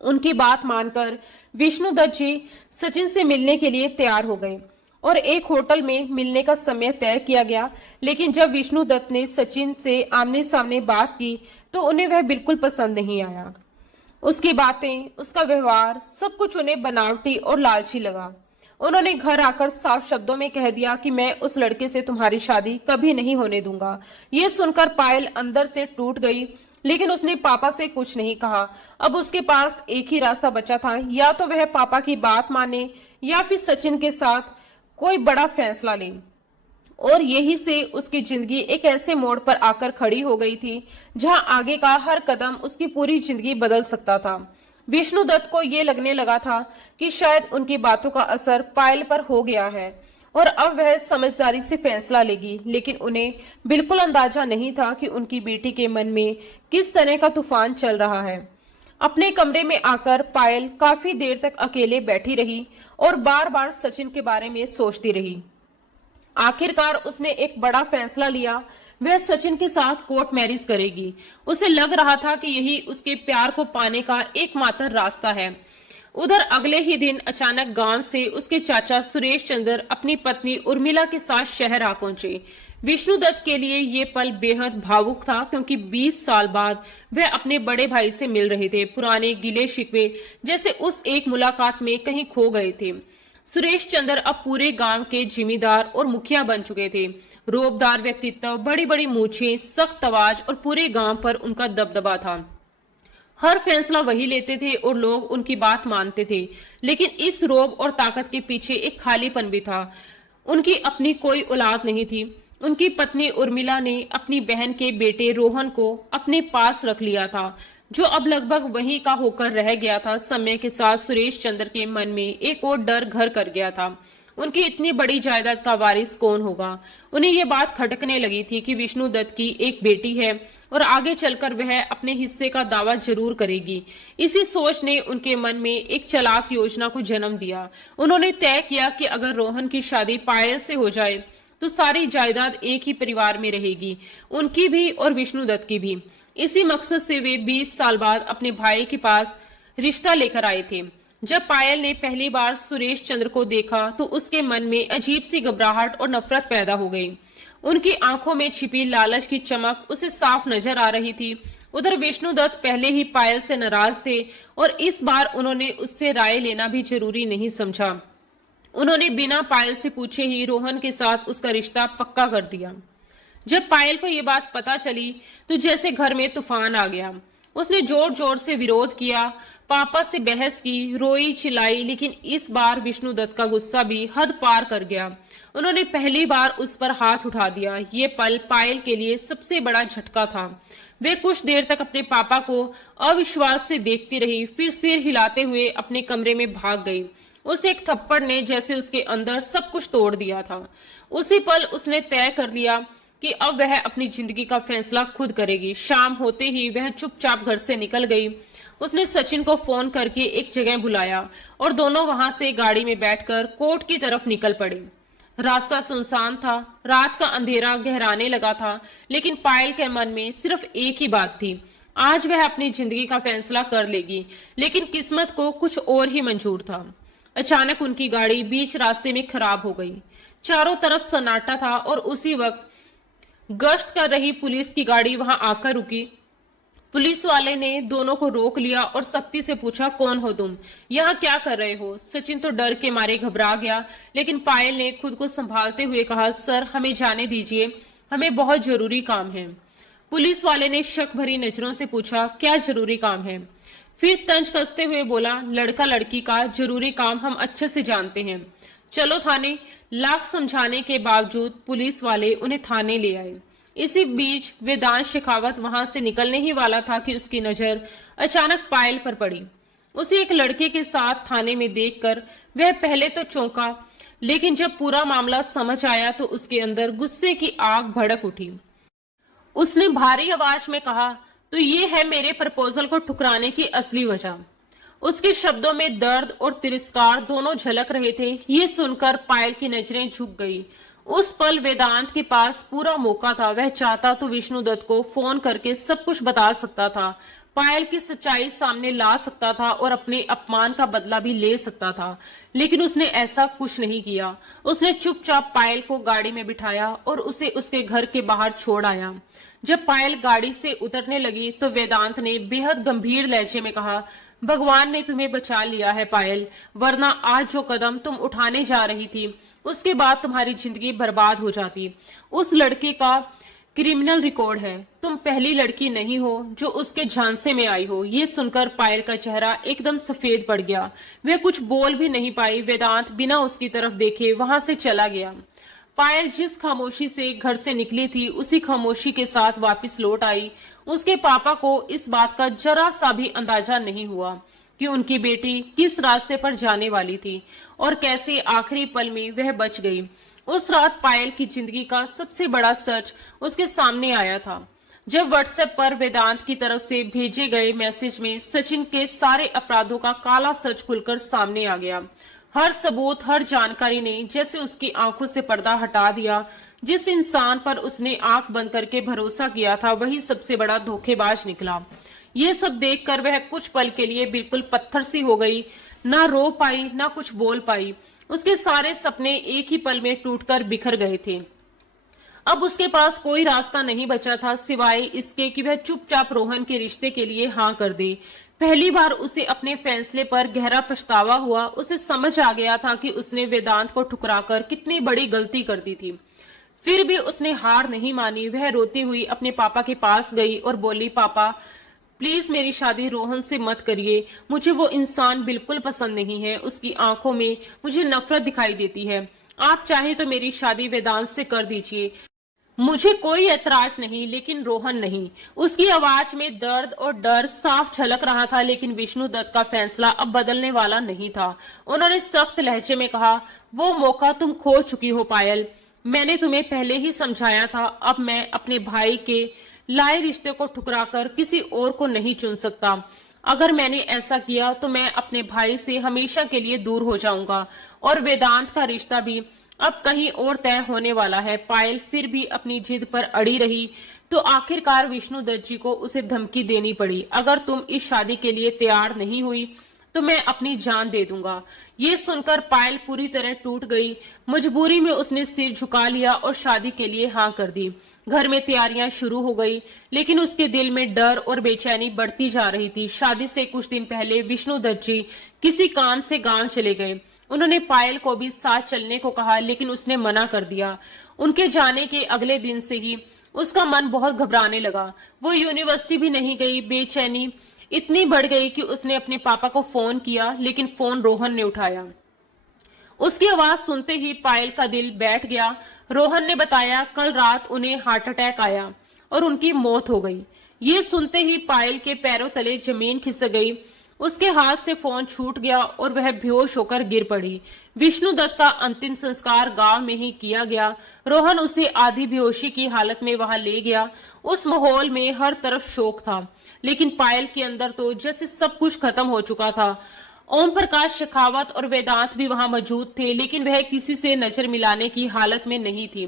उनकी बात मानकर विष्णुदत्त जी सचिन से मिलने के लिए तैयार हो गए और एक होटल में मिलने का समय तय किया गया। लेकिन जब विष्णुदत्त ने सचिन से आमने सामने बात की तो उन्हें वह बिल्कुल पसंद नहीं आया। उसकी बातें, उसका व्यवहार, सब कुछ उन्हें बनावटी और लालची लगा। उन्होंने घर आकर साफ शब्दों में कह दिया कि मैं उस लड़के से तुम्हारी शादी कभी नहीं होने दूंगा। ये सुनकर पायल अंदर से टूट गई, लेकिन उसने पापा से कुछ नहीं कहा। अब उसके पास एक ही रास्ता बचा था, या तो वह पापा की बात माने या फिर सचिन के साथ कोई बड़ा फैसला ले। और यही से उसकी जिंदगी एक ऐसे मोड़ पर आकर खड़ी हो गई थी जहां आगे का हर कदम उसकी पूरी जिंदगी बदल सकता था। विष्णुदत्त को ये लगने लगा था कि शायद उनकी बातों का असर पायल पर हो गया है और अब वह समझदारी से फैसला लेगी। लेकिन उन्हें बिल्कुल अंदाजा नहीं था कि उनकी बेटी के मन में किस तरह का तूफान चल रहा है। अपने कमरे में आकर पायल काफी देर तक अकेले बैठी रही और बार बार सचिन के बारे में सोचती रही। आखिरकार उसने एक बड़ा फैसला लिया। वह सचिन के साथ कोर्ट मैरिज करेगी। उसे लग रहा था कि यही उसके प्यार को पाने का एकमात्र रास्ता है। उधर अगले ही दिन अचानक गांव से उसके चाचा सुरेश चंद्र अपनी पत्नी उर्मिला के साथ शहर आ पहुंचे। विष्णुदत्त के लिए ये पल बेहद भावुक था, क्योंकि 20 साल बाद वह अपने बड़े भाई से मिल रहे थे। पुराने गिले शिकवे जैसे उस एक मुलाकात में कहीं खो गए थे। सुरेश चंद्र अब पूरे गांव के जिम्मेदार और मुखिया बन चुके थे। रोबदार व्यक्तित्व, बड़ी बड़ी मूछें, सख्त आवाज और पूरे गांव पर उनका दबदबा था। हर फैसला वही लेते थे और लोग उनकी बात मानते थे। लेकिन इस रोब और ताकत के पीछे एक खालीपन भी था। उनकी अपनी कोई औलाद नहीं थी। उनकी पत्नी उर्मिला ने अपनी बहन के बेटे रोहन को अपने पास रख लिया था, जो अब लगभग वहीं का होकर रह गया था। समय के साथ सुरेश चंद्र के मन में एक और डर घर कर गया था। उनकी इतनी बड़ी जायदाद का वारिस कौन होगा? उन्हें ये बात खटकने लगी थी कि विष्णुदत्त की एक बेटी है और आगे चलकर वह अपने हिस्से का दावा जरूर करेगी। इसी सोच ने उनके मन में एक चालाक योजना को जन्म दिया। उन्होंने तय किया कि अगर रोहन की शादी पायल से हो जाए तो सारी जायदाद एक ही परिवार में रहेगी, उनकी भी और विष्णुदत्त की भी। इसी मकसद से वे 20 साल बाद अपने भाई के पास रिश्ता लेकर आए थे। जब पायल ने पहली बार सुरेश चंद्र को देखा तो उसके मन में अजीब सी घबराहट और नफरत पैदा हो गई। उनकी आंखों में छिपी लालच की चमक उसे साफ नजर आ रही थी। उधर विष्णुदत्त पहले ही पायल से नाराज थे और इस बार उन्होंने उससे राय लेना भी जरूरी नहीं समझा। उन्होंने बिना पायल से पूछे ही रोहन के साथ उसका रिश्ता पक्का कर दिया। जब पायल को ये बात पता चली तो जैसे घर में तूफान आ गया। उसने जोर जोर से विरोध किया, पापा से बहस की, रोई चिल्लाई, लेकिन इस बार विष्णुदत्त का गुस्सा भी हद पार कर गया। उन्होंने पहली बार उस पर हाथ उठा दिया। ये पल पायल के लिए सबसे बड़ा झटका था। वे कुछ देर तक अपने पापा को अविश्वास से देखती रही, फिर सिर हिलाते हुए अपने कमरे में भाग गई। उस एक थप्पड़ ने जैसे उसके अंदर सब कुछ तोड़ दिया था। उसी पल उसने तय कर लिया कि अब वह अपनी जिंदगी का फैसला खुद करेगी। शाम होते ही वह चुपचाप घर से निकल गई। उसने सचिन को फोन करके एक जगह बुलाया और दोनों वहां से गाड़ी में बैठकर कोर्ट की तरफ निकल पड़े। रास्ता सुनसान था, रात का अंधेरा गहराने लगा था, लेकिन पायल के मन में सिर्फ एक ही बात थी, आज वह अपनी जिंदगी का फैसला कर लेगी। लेकिन किस्मत को कुछ और ही मंजूर था। अचानक उनकी गाड़ी बीच रास्ते में खराब हो गई। चारों तरफ सन्नाटा था और उसी वक्त गश्त कर रही पुलिस की गाड़ी वहां आकर रुकी। पुलिस वाले ने दोनों को रोक लिया और सख्ती से पूछा, कौन हो तुम? यहाँ क्या कर रहे हो? सचिन तो डर के मारे घबरा गया, लेकिन पायल ने खुद को संभालते हुए कहा, सर हमें जाने दीजिए, हमें बहुत जरूरी काम है। पुलिस वाले ने शक भरी नजरों से पूछा, क्या जरूरी काम है? फिर तंज कसते हुए बोला, लड़का लड़की का जरूरी काम हम अच्छे से जानते हैं, चलो थाने। लाख समझाने के बावजूद पुलिस वाले उन्हें थाने ले आए। इसी बीच वेदांत शेखावत वहां से निकलने ही वाला था कि उसकी नजर अचानक पायल पर पड़ी। उसे एक लड़के के साथ थाने में देखकर वह पहले तो चौंका, लेकिन जब पूरा मामला समझ आया तो उसके अंदर गुस्से की आग भड़क उठी। उसने भारी आवाज में कहा, तो ये है मेरे प्रपोजल को ठुकराने की असली वजह। उसके शब्दों में दर्द और तिरस्कार दोनों झलक रहे थे। ये सुनकर पायल की नजरें झुक गई। उस पल वेदांत के पास पूरा मौका था। वह चाहता तो विष्णुदत्त को फोन करके सब कुछ बता सकता था, पायल की सच्चाई सामने ला सकता था और अपने अपमान का बदला भी ले सकता था, लेकिन उसने ऐसा कुछ नहीं किया। उसने चुपचाप पायल को गाड़ी में बिठाया और उसे उसके घर के बाहर छोड़ आया। जब पायल गाड़ी से उतरने लगी तो वेदांत ने बेहद गंभीर लहजे में कहा, भगवान ने तुम्हें बचा लिया है पायल, वरना आज जो कदम तुम उठाने जा रही थी उसके बाद तुम्हारी जिंदगी बर्बाद हो जाती। उस लड़के का क्रिमिनल रिकॉर्ड है, तुम पहली लड़की नहीं हो जो उसके झांसे में आई हो। ये सुनकर पायल का चेहरा एकदम सफेद पड़ गया। वह कुछ बोल भी नहीं पाई। वेदांत बिना उसकी तरफ देखे वहां से चला गया। पायल जिस खामोशी से घर से निकली थी उसी खामोशी के साथ वापस लौट आई। उसके पापा को इस बात का जरा सा भी अंदाजा नहीं हुआ कि उनकी बेटी किस रास्ते पर जाने वाली थी और कैसे आखिरी पल में वह बच गई। उस रात पायल की जिंदगी का सबसे बड़ा सच उसके सामने आया था, जब व्हाट्सएप पर वेदांत की तरफ से भेजे गए मैसेज में सचिन के सारे अपराधों का काला सच खुलकर सामने आ गया। हर सबूत, हर जानकारी ने जैसे उसकी आंखों से पर्दा हटा दिया। जिस इंसान पर उसने आंख बंद करके भरोसा किया था वही सबसे बड़ा धोखेबाज निकला। ये सब देखकर वह कुछ पल के लिए बिल्कुल पत्थर सी हो गई। ना रो पाई, ना कुछ बोल पाई। उसके सारे सपने एक ही पल में टूटकर बिखर गए थे। अब उसके पास कोई रास्ता नहीं बचा था सिवाय इसके कि वह चुपचाप रोहन के रिश्ते के लिए हाँ कर दे। पहली बार उसे अपने फैसले पर गहरा पछतावा हुआ। उसे समझ आ गया था कि उसने वेदांत को ठुकराकर कितनी बड़ी गलती कर दी थी। फिर भी उसने हार नहीं मानी। वह रोती हुई अपने पापा के पास गई और बोली, पापा प्लीज मेरी शादी रोहन से मत करिए। मुझे वो इंसान बिल्कुल पसंद नहीं है। उसकी आंखों में मुझे नफरत दिखाई देती है। आप चाहे तो मेरी शादी वेदांत से कर दीजिए। मुझे कोई ऐतराज नहीं, लेकिन रोहन नहीं। उसकी आवाज में दर्द और डर साफ झलक रहा था। लेकिन विष्णु दत्त का फैसला अब बदलने वाला नहीं था। उन्होंने सख्त लहजे में कहा, वो मौका तुम खो चुकी हो पायल। मैंने तुम्हें पहले ही समझाया था। अब मैं अपने भाई के लाए रिश्ते को ठुकराकर किसी और को नहीं चुन सकता। अगर मैंने ऐसा किया तो मैं अपने भाई से हमेशा के लिए दूर हो जाऊंगा और वेदांत का रिश्ता भी अब कहीं और तय होने वाला है। पायल फिर भी अपनी जिद पर अड़ी रही तो आखिरकार विष्णु दत्त जी को उसे धमकी देनी पड़ी। अगर तुम इस शादी के लिए तैयार नहीं हुई तो मैं अपनी जान दे दूंगा। ये सुनकर पायल पूरी तरह टूट गई। मजबूरी में उसने सिर झुका लिया और शादी के लिए हाँ कर दी। घर में तैयारियां शुरू हो गई, लेकिन उसके दिल में डर और बेचैनी बढ़ती जा रही थी। शादी से कुछ दिन पहले विष्णु दत्त जी किसी काम से गांव चले गए। उन्होंने पायल को भी साथ चलने को कहा, लेकिन उसने मना कर दिया। उनके जाने के अगले दिन से ही उसका मन बहुत घबराने लगा। वो यूनिवर्सिटी भी नहीं गई। बेचैनी इतनी बढ़ गई कि उसने अपने पापा को फोन किया, लेकिन फोन रोहन ने उठाया। उसकी आवाज सुनते ही पायल का दिल बैठ गया। रोहन ने बताया, कल रात उन्हें हार्ट अटैक आया और उनकी मौत हो गई। ये सुनते ही पायल के पैरों तले जमीन खिसक गई। उसके हाथ से फोन छूट गया और वह बेहोश होकर गिर पड़ी। विष्णु दत्त का अंतिम संस्कार गांव में ही किया गया। रोहन उसे आधी बेहोशी की हालत में वहां ले गया। उस माहौल में हर तरफ शोक था, लेकिन पायल के अंदर तो जैसे सब कुछ खत्म हो चुका था। ओम प्रकाश शेखावत और वेदांत भी वहां मौजूद थे, लेकिन वह किसी से नजर मिलाने की हालत में नहीं थी।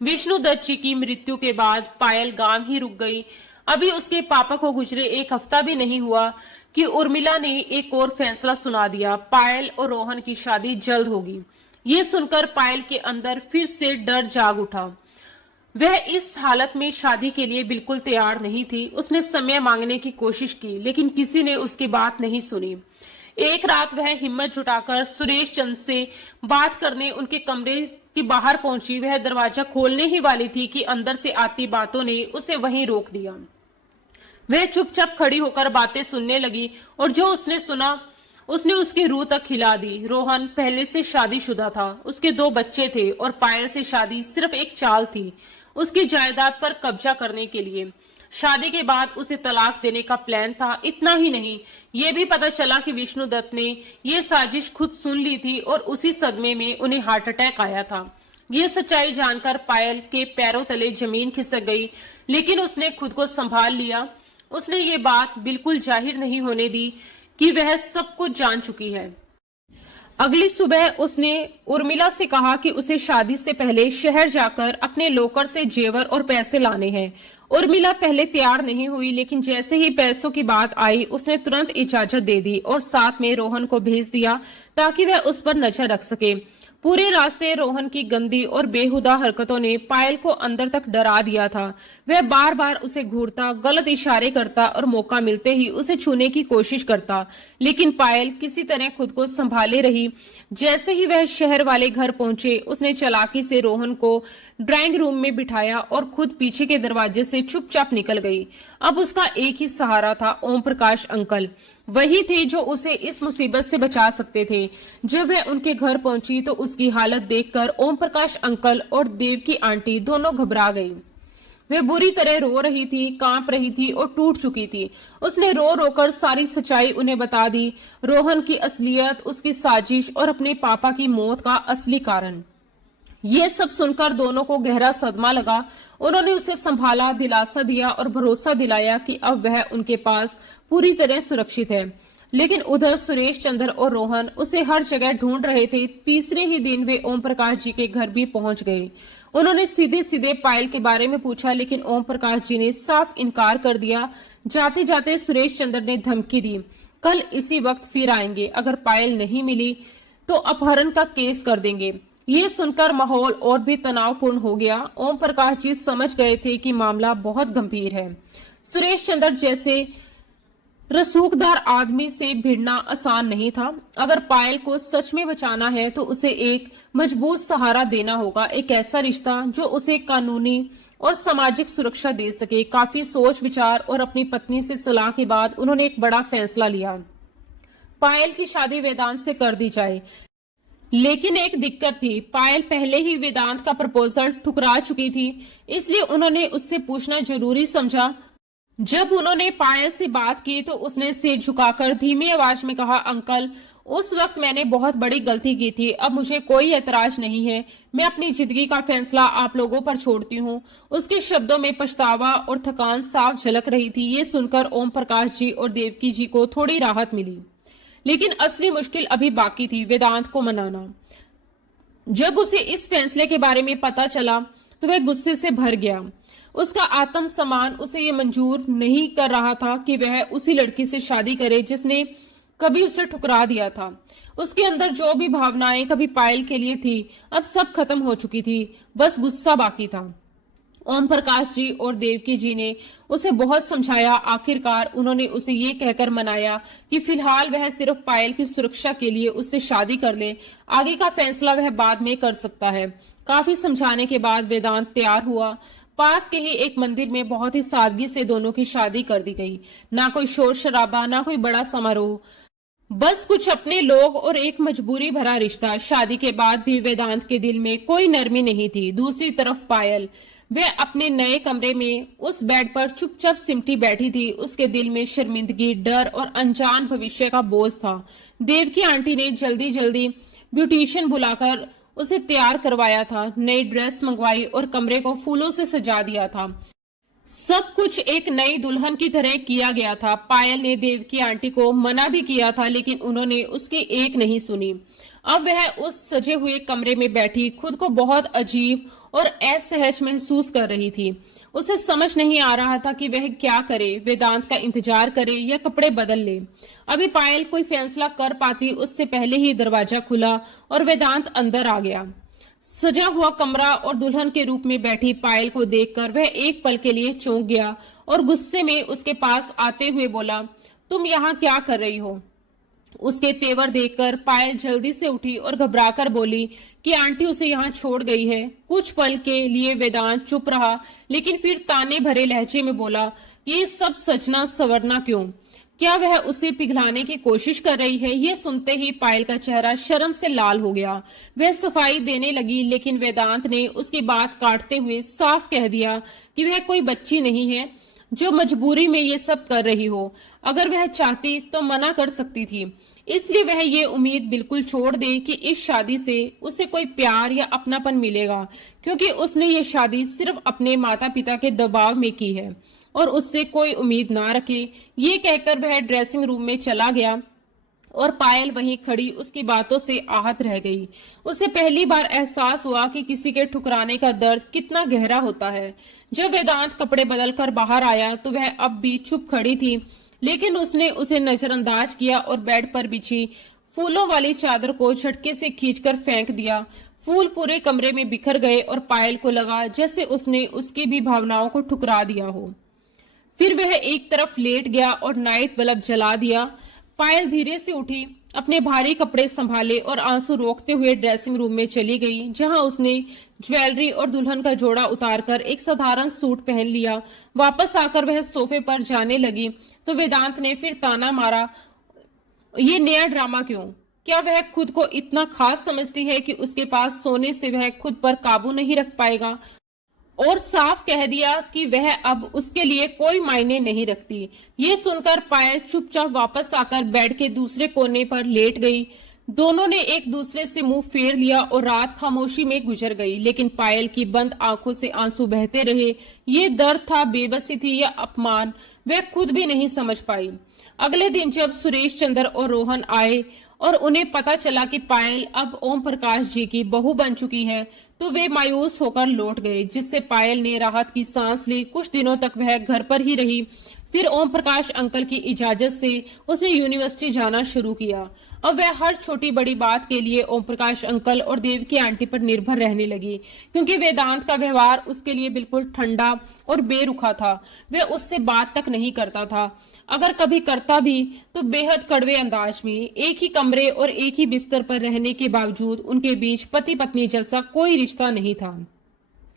विष्णु दत्त जी की मृत्यु के बाद पायल गांव ही रुक गई। अभी उसके पापा को गुजरे एक हफ्ता भी नहीं हुआ कि उर्मिला ने एक और फैसला सुना दिया। पायल और रोहन की शादी जल्द होगी। ये सुनकर पायल के अंदर फिर से डर जाग उठा। वह इस हालत में शादी के लिए बिल्कुल तैयार नहीं थी। उसने समय मांगने की कोशिश की, लेकिन किसी ने उसकी बात नहीं सुनी। एक रात वह हिम्मत जुटाकर सुरेश चंद से बात करने उनके कमरे के बाहर पहुंची। वह दरवाजा खोलने ही वाली थी कि अंदर से आती बातों ने उसे वहीं रोक दिया। वह चुपचाप खड़ी होकर बातें सुनने लगी और जो उसने सुना उसने उसकी रूह तक हिला दी। रोहन पहले से शादीशुदा था। उसके 2 बच्चे थे और पायल से शादी सिर्फ एक चाल थी, उसकी जायदाद पर कब्जा करने के लिए। शादी के बाद उसे तलाक देने का प्लान था। इतना ही नहीं, ये भी पता चला कि विष्णु दत्त ने ये साजिश खुद सुन ली थी और उसी सदमे में उन्हें हार्ट अटैक आया था। ये सच्चाई जानकर पायल के पैरों तले जमीन खिसक गई, लेकिन उसने खुद को संभाल लिया। उसने ये बात बिल्कुल जाहिर नहीं होने दी कि वह सब कुछ जान चुकी है। अगली सुबह उसने उर्मिला से कहा कि उसे शादी से पहले शहर जाकर अपने लोकर से जेवर और पैसे लाने हैं। उर्मिला पहले तैयार नहीं हुई, लेकिन जैसे ही पैसों की बात आई उसने तुरंत इजाजत दे दी और साथ में रोहन को भेज दिया ताकि वह उस पर नजर रख सके। पूरे रास्ते रोहन की गंदी और बेहुदा हरकतों ने पायल को अंदर तक डरा दिया था। वह बार बार उसे घूरता, गलत इशारे करता और मौका मिलते ही उसे छूने की कोशिश करता, लेकिन पायल किसी तरह खुद को संभाले रही। जैसे ही वह शहर वाले घर पहुंचे उसने चालाकी से रोहन को ड्राइंग रूम में बिठाया और खुद पीछे के दरवाजे से चुपचाप निकल गई। अब उसका एक ही सहारा था, ओम प्रकाश अंकल। वही थे जो उसे इस मुसीबत से बचा सकते थे। जब वह उनके घर पहुंची तो उसकी हालत देखकर ओम प्रकाश अंकल और देवकी आंटी दोनों घबरा गई। वह बुरी तरह रो रही थी, कांप रही थी और टूट चुकी थी। उसने रो रोकर सारी सच्चाई उन्हें बता दी, रोहन की असलियत, उसकी साजिश और अपने पापा की मौत का असली कारण। ये सब सुनकर दोनों को गहरा सदमा लगा। उन्होंने उसे संभाला, दिलासा दिया और भरोसा दिलाया कि अब वह उनके पास पूरी तरह सुरक्षित है। लेकिन उधर सुरेश चंद्र और रोहन उसे हर जगह ढूंढ रहे थे। तीसरे ही दिन वे ओम प्रकाश जी के घर भी पहुंच गए। उन्होंने सीधे सीधे पायल के बारे में पूछा, लेकिन ओम प्रकाश जी ने साफ इनकार कर दिया। जाते जाते सुरेश चंद्र ने धमकी दी, कल इसी वक्त फिर आएंगे, अगर पायल नहीं मिली तो अपहरण का केस कर देंगे। ये सुनकर माहौल और भी तनावपूर्ण हो गया। ओम प्रकाश जी समझ गए थे कि मामला बहुत गंभीर है। सुरेश चंद्र जैसे रसूखदार आदमी से भिड़ना आसान नहीं था। अगर पायल को सच में बचाना है तो उसे एक मजबूत सहारा देना होगा, एक ऐसा रिश्ता जो उसे कानूनी और सामाजिक सुरक्षा दे सके। काफी सोच विचार और अपनी पत्नी से सलाह के बाद उन्होंने एक बड़ा फैसला लिया। पायल की शादी वेदांत से कर दी जाए। लेकिन एक दिक्कत थी, पायल पहले ही वेदांत का प्रपोजल ठुकरा चुकी थी, इसलिए उन्होंने उससे पूछना जरूरी समझा। जब उन्होंने पायल से बात की तो उसने सिर झुकाकर धीमी आवाज में कहा, अंकल, उस वक्त मैंने बहुत बड़ी गलती की थी, अब मुझे कोई ऐतराज नहीं है। मैं अपनी जिंदगी का फैसला आप लोगों पर छोड़ती हूँ। उसके शब्दों में पछतावा और थकान साफ झलक रही थी। ये सुनकर ओम प्रकाश जी और देवकी जी को थोड़ी राहत मिली, लेकिन असली मुश्किल अभी बाकी थी, वेदांत को मनाना। जब उसे इस फैसले के बारे में पता चला तो वह गुस्से से भर गया। उसका आत्म सम्मान उसे ये मंजूर नहीं कर रहा था कि वह उसी लड़की से शादी करे जिसने कभी उसे ठुकरा दिया था। उसके अंदर जो भी भावनाएं कभी पायल के लिए थी, अब सब खत्म हो चुकी थी, बस गुस्सा बाकी था। ओम प्रकाश जी और देवकी जी ने उसे बहुत समझाया। आखिरकार उन्होंने उसे ये कहकर मनाया कि फिलहाल वह सिर्फ पायल की सुरक्षा के लिए उससे शादी कर ले, आगे का फैसला वह बाद में कर सकता है। काफी समझाने के बाद वेदांत तैयार हुआ। पास के ही एक मंदिर में बहुत ही सादगी से दोनों की शादी कर दी गई। ना कोई शोर शराबा, ना कोई बड़ा समारोह, बस कुछ अपने लोग और एक मजबूरी भरा रिश्ता। शादी के बाद भी वेदांत के दिल में कोई नरमी नहीं थी। दूसरी तरफ पायल, वह अपने नए कमरे में उस बेड पर चुपचाप सिमटी बैठी थी। उसके दिल में शर्मिंदगी, डर और अनजान भविष्य का बोझ था। देवकी आंटी ने जल्दी जल्दी ब्यूटिशियन बुलाकर उसे तैयार करवाया था, नई ड्रेस मंगवाई और कमरे को फूलों से सजा दिया था। सब कुछ एक नई दुल्हन की तरह किया गया था। पायल ने देवकी आंटी को मना भी किया था, लेकिन उन्होंने उसकी एक नहीं सुनी। अब वह उस सजे हुए कमरे में बैठी खुद को बहुत अजीब और असहज महसूस कर रही थी। उसे समझ नहीं आ रहा था कि वह क्या करे, वेदांत का इंतजार करे या कपड़े बदल ले। अभी पायल कोई फैसला कर पाती उससे पहले ही दरवाजा खुला और वेदांत अंदर आ गया। सजा हुआ कमरा और दुल्हन के रूप में बैठी पायल को देखकर वह एक पल के लिए चौंक गया और गुस्से में उसके पास आते हुए बोला, तुम यहाँ क्या कर रही हो? उसके तेवर देखकर पायल जल्दी से उठी और घबराकर बोली कि आंटी उसे यहाँ छोड़ गई है। कुछ पल के लिए वेदांत चुप रहा, लेकिन फिर ताने भरे लहजे में बोला, ये सब सजना सवरना क्यों? क्या वह उसे पिघलाने की कोशिश कर रही है? ये सुनते ही पायल का चेहरा शर्म से लाल हो गया। वह सफाई देने लगी, लेकिन वेदांत ने उसकी बात काटते हुए साफ कह दिया कि वह कोई बच्ची नहीं है जो मजबूरी में ये सब कर रही हो। अगर वह चाहती तो मना कर सकती थी, इसलिए वह ये उम्मीद बिल्कुल छोड़ दे कि इस शादी से उसे कोई प्यार या अपनापन मिलेगा, क्योंकि उसने ये शादी सिर्फ अपने माता पिता के दबाव में की है और उससे कोई उम्मीद ना रखे। ये कहकर वह ड्रेसिंग रूम में चला गया और पायल वहीं खड़ी उसकी बातों से आहत रह गई। उसे पहली बार एहसास हुआ कि किसी के ठुकराने का दर्द कितना गहरा होता है। जब वेदांत कपड़े बदलकर बाहर आया तो वह अब भी चुप खड़ी थी, लेकिन उसने उसे नजरअंदाज किया और बेड पर बिछी फूलों वाली चादर को झटके से खींचकर फेंक दिया। फूल पूरे कमरे में बिखर गए और पायल को लगा जैसे उसने उसकी भी भावनाओं को ठुकरा दिया हो। फिर वह एक तरफ लेट गया और नाइट बल्ब जला दिया। पायल धीरे से उठी, अपने भारी कपड़े संभाले और आंसू रोकते हुए ड्रेसिंग रूम में चली गई, जहां उसने ज्वेलरी और दुल्हन का जोड़ा उतारकर एक साधारण सूट पहन लिया। वापस आकर वह सोफे पर जाने लगी तो वेदांत ने फिर ताना मारा, ये नया ड्रामा क्यों? क्या वह खुद को इतना खास समझती है कि उसके पास सोने से वह खुद पर काबू नहीं रख पाएगा? और साफ कह दिया कि वह अब उसके लिए कोई मायने नहीं रखती। ये सुनकर पायल चुपचाप वापस आकर बेड के दूसरे कोने पर लेट गई। दोनों ने एक दूसरे से मुंह फेर लिया और रात खामोशी में गुजर गई, लेकिन पायल की बंद आंखों से आंसू बहते रहे। ये दर्द था, बेबसी थी या अपमान, वह खुद भी नहीं समझ पाई। अगले दिन जब सुरेश चंद्र और रोहन आए और उन्हें पता चला कि पायल अब ओम प्रकाश जी की बहू बन चुकी है, तो वे मायूस होकर लौट गए, जिससे पायल ने राहत की सांस ली। कुछ दिनों तक वह घर पर ही रही। फिर ओम प्रकाश अंकल की इजाजत से उसने यूनिवर्सिटी जाना शुरू किया। अब वह हर छोटी बड़ी बात के लिए ओम प्रकाश अंकल और देव की आंटी पर निर्भर रहने लगी, क्योंकि वेदांत का व्यवहार उसके लिए बिल्कुल ठंडा और बेरुखा था। वह उससे बात तक नहीं करता था, अगर कभी करता भी तो बेहद कड़वे अंदाज में। एक ही कमरे और एक ही बिस्तर पर रहने के बावजूद उनके बीच पति पत्नी जैसा कोई रिश्ता नहीं था।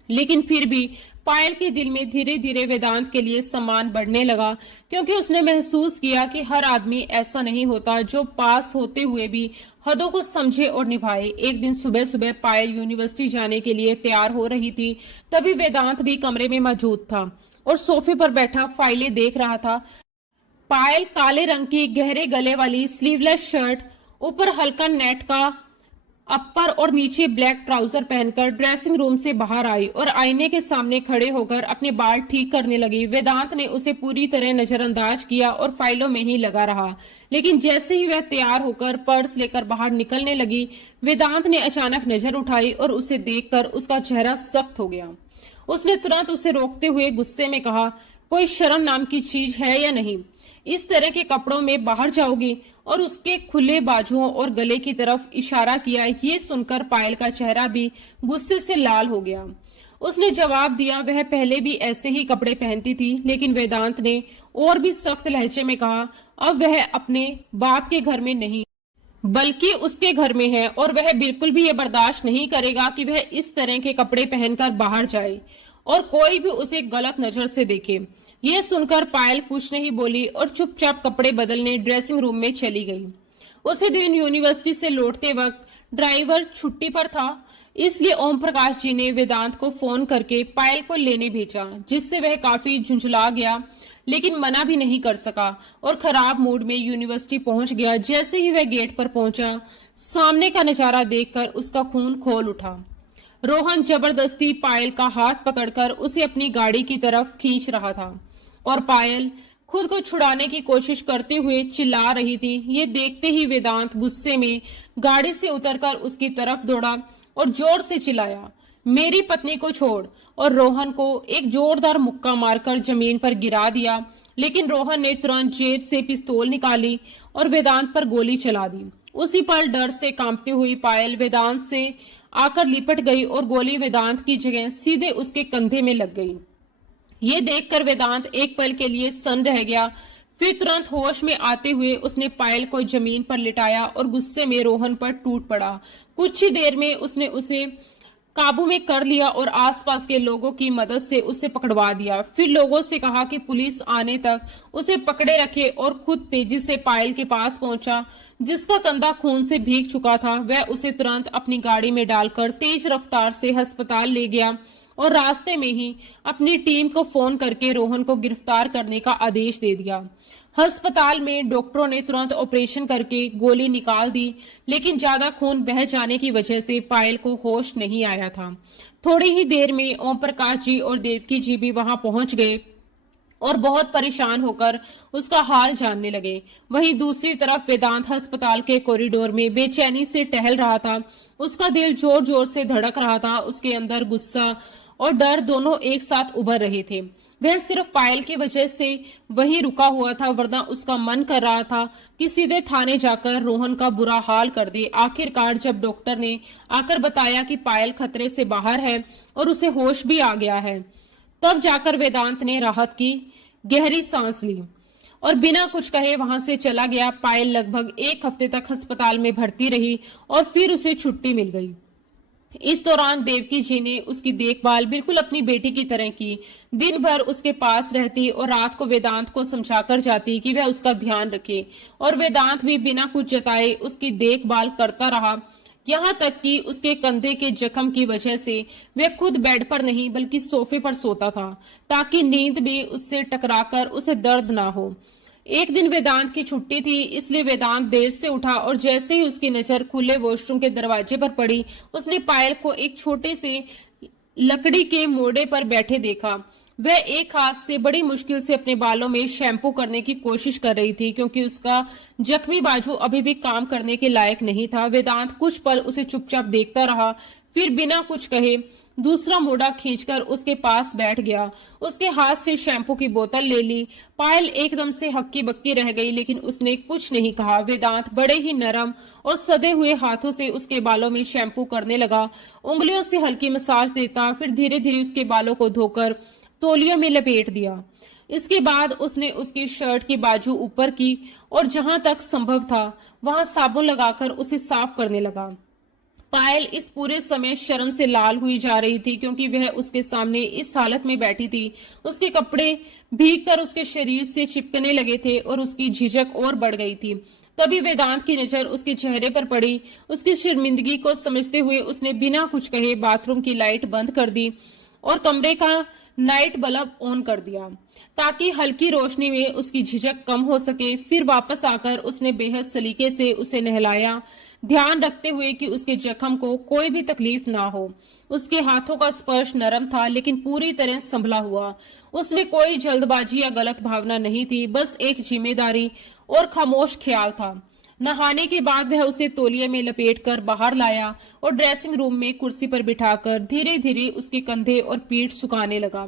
लेकिन फिर भी पायल के दिल में धीरे धीरे वेदांत के लिए सम्मान बढ़ने लगा, क्योंकि उसने महसूस किया कि हर आदमी ऐसा नहीं होता जो पास होते हुए भी हदों को समझे और निभाए। एक दिन सुबह सुबह पायल यूनिवर्सिटी जाने के लिए तैयार हो रही थी, तभी वेदांत भी कमरे में मौजूद था और सोफे पर बैठा फाइलें देख रहा था। पायल काले रंग की गहरे गले वाली स्लीवलेस शर्ट, ऊपर हल्का नेट का अपर और नीचे ब्लैक ट्राउजर पहनकर ड्रेसिंग रूम से बाहर आई और आईने के सामने खड़े होकर अपने बाल ठीक करने लगी। वेदांत ने उसे पूरी तरह नजरअंदाज किया और फाइलों में ही लगा रहा। लेकिन जैसे ही वह तैयार होकर पर्स लेकर बाहर निकलने लगी, वेदांत ने अचानक नजर उठाई और उसे देखकर उसका चेहरा सख्त हो गया। उसने तुरंत उसे रोकते हुए गुस्से में कहा, कोई शर्म नाम की चीज है या नहीं? इस तरह के कपड़ों में बाहर जाओगी? और उसके खुले बाजुओं और गले की तरफ इशारा किया। ये सुनकर पायल का चेहरा भी गुस्से से लाल हो गया। उसने जवाब दिया, वह पहले भी ऐसे ही कपड़े पहनती थी। लेकिन वेदांत ने और भी सख्त लहजे में कहा, अब वह अपने बाप के घर में नहीं बल्कि उसके घर में है और वह बिल्कुल भी ये बर्दाश्त नहीं करेगा कि वह इस तरह के कपड़े पहनकर बाहर जाए और कोई भी उसे गलत नजर से देखे। ये सुनकर पायल कुछ नहीं बोली और चुपचाप कपड़े बदलने ड्रेसिंग रूम में चली गई। उसी दिन यूनिवर्सिटी से लौटते वक्त ड्राइवर छुट्टी पर था, इसलिए ओम प्रकाश जी ने वेदांत को फोन करके पायल को लेने भेजा, जिससे वह काफी झुंझला गया, लेकिन मना भी नहीं कर सका और खराब मूड में यूनिवर्सिटी पहुंच गया। जैसे ही वह गेट पर पहुंचा, सामने का नजारा देखकर उसका खून खौल उठा। रोहन जबरदस्ती पायल का हाथ पकड़कर उसे अपनी गाड़ी की तरफ खींच रहा था और पायल खुद को छुड़ाने की कोशिश करते हुए चिल्ला रही थी। ये देखते ही वेदांत गुस्से में गाड़ी से उतरकर उसकी तरफ दौड़ा और जोर से चिल्लाया, मेरी पत्नी को छोड़, और रोहन को एक जोरदार मुक्का मारकर जमीन पर गिरा दिया। लेकिन रोहन ने तुरंत जेब से पिस्तौल निकाली और वेदांत पर गोली चला दी। उसी पल डर से कांपती हुई पायल वेदांत से आकर लिपट गई और गोली वेदांत की जगह सीधे उसके कंधे में लग गई। ये देखकर वेदांत एक पल के लिए सन्न रह गया। फिर तुरंत होश में आते हुए उसने पायल को जमीन पर लिटाया और गुस्से में रोहन पर टूट पड़ा। कुछ ही देर में उसने उसे काबू में कर लिया और आसपास के लोगों की मदद से उसे पकड़वा दिया। फिर लोगों से कहा कि पुलिस आने तक उसे पकड़े रखे और खुद तेजी से पायल के पास पहुंचा, जिसका कंधा खून से भीग चुका था। वह उसे तुरंत अपनी गाड़ी में डालकर तेज रफ्तार से अस्पताल ले गया और रास्ते में ही अपनी टीम को फोन करके रोहन को गिरफ्तार करने का आदेश दे दिया। अस्पताल में डॉक्टरों ने तुरंत ऑपरेशन करके गोली निकाल दी, लेकिन ज्यादा खून बह जाने की वजह से पायल को होश नहीं आया था। थोड़ी ही देर में ओम प्रकाश जी और देवकी जी भी वहां पहुंच गए और बहुत परेशान होकर उसका हाल जानने लगे। वहीं दूसरी तरफ वेदांत अस्पताल के कॉरिडोर में बेचैनी से टहल रहा था। उसका दिल जोर जोर से धड़क रहा था। उसके अंदर गुस्सा और डर दोनों एक साथ उभर रहे थे। वह सिर्फ पायल की वजह से वहीं रुका हुआ था, वरना उसका मन कर रहा था कि सीधे थाने जाकर रोहन का बुरा हाल कर दे। आखिरकार जब डॉक्टर ने आकर बताया कि पायल खतरे से बाहर है और उसे होश भी आ गया है, तब जाकर वेदांत ने राहत की गहरी सांस ली और बिना कुछ कहे वहां से चला गया। पायल लगभग एक हफ्ते तक अस्पताल में भर्ती रही और फिर उसे छुट्टी मिल गई। इस दौरान देवकी जी ने उसकी देखभाल बिल्कुल अपनी बेटी की तरह की। दिन भर उसके पास रहती और रात को वेदांत को समझाकर जाती कि वह उसका ध्यान रखे, और वेदांत भी बिना कुछ जताए उसकी देखभाल करता रहा। यहाँ तक कि उसके कंधे के जख्म की वजह से वह खुद बेड पर नहीं बल्कि सोफे पर सोता था, ताकि नींद भी उससे टकराकर उसे दर्द ना हो। एक दिन वेदांत की छुट्टी थी, इसलिए वेदांत देर से उठा और जैसे ही उसकी नजर खुले वॉशरूम के दरवाजे पर पड़ी, उसने पायल को एक छोटे से लकड़ी के मोड़े पर बैठे देखा। वह एक हाथ से बड़ी मुश्किल से अपने बालों में शैम्पू करने की कोशिश कर रही थी क्योंकि उसका जख्मी बाजू अभी भी काम करने के लायक नहीं था। वेदांत कुछ पल उसे चुपचाप देखता रहा, फिर बिना कुछ कहे दूसरा मोड़ा खींचकर उसके पास बैठ गया। उसके हाथ से शैम्पू की बोतल ले ली। पायल एकदम से हक्की बक्की रह गई, लेकिन उसने कुछ नहीं कहा। वेदांत बड़े ही नरम और सदे हुए हाथों से उसके बालों में शैम्पू करने लगा, उंगलियों से हल्की मसाज देता, फिर धीरे धीरे उसके बालों को धोकर तौलिया में लपेट दिया। इसके बाद उसने उसकी शर्ट की बाजू ऊपर की और जहां तक संभव था वहां साबुन लगाकर उसे साफ करने लगा। पायल इस पूरे समय शर्म से लाल हुई जा रही थी क्योंकि वह उसके सामने इस हालत में बैठी थी। उसके कपड़े भीगकर उसके शरीर से चिपकने लगे थे और उसकी झिझक और बढ़ गई थी। तभी वेदांत की नजर उसके चेहरे पर पड़ी। उसकी शर्मिंदगी को समझते हुए उसने बिना कुछ कहे बाथरूम की लाइट बंद कर दी और कमरे का नाइट बल्ब ऑन कर दिया ताकि हल्की रोशनी में उसकी झिझक कम हो सके। फिर वापस आकर उसने बेहद सलीके से उसे नहलाया, ध्यान रखते हुए कि उसके जख्म को कोई भी तकलीफ ना हो। उसके हाथों का स्पर्श नरम था लेकिन पूरी तरह संभला हुआ। उसमें कोई जल्दबाजी या गलत भावना नहीं थी, बस एक जिम्मेदारी और खामोश ख्याल था। नहाने के बाद वह उसे तौलिया में लपेटकर बाहर लाया और ड्रेसिंग रूम में कुर्सी पर बिठाकर धीरे धीरे उसके कंधे और पीठ सुखाने लगा।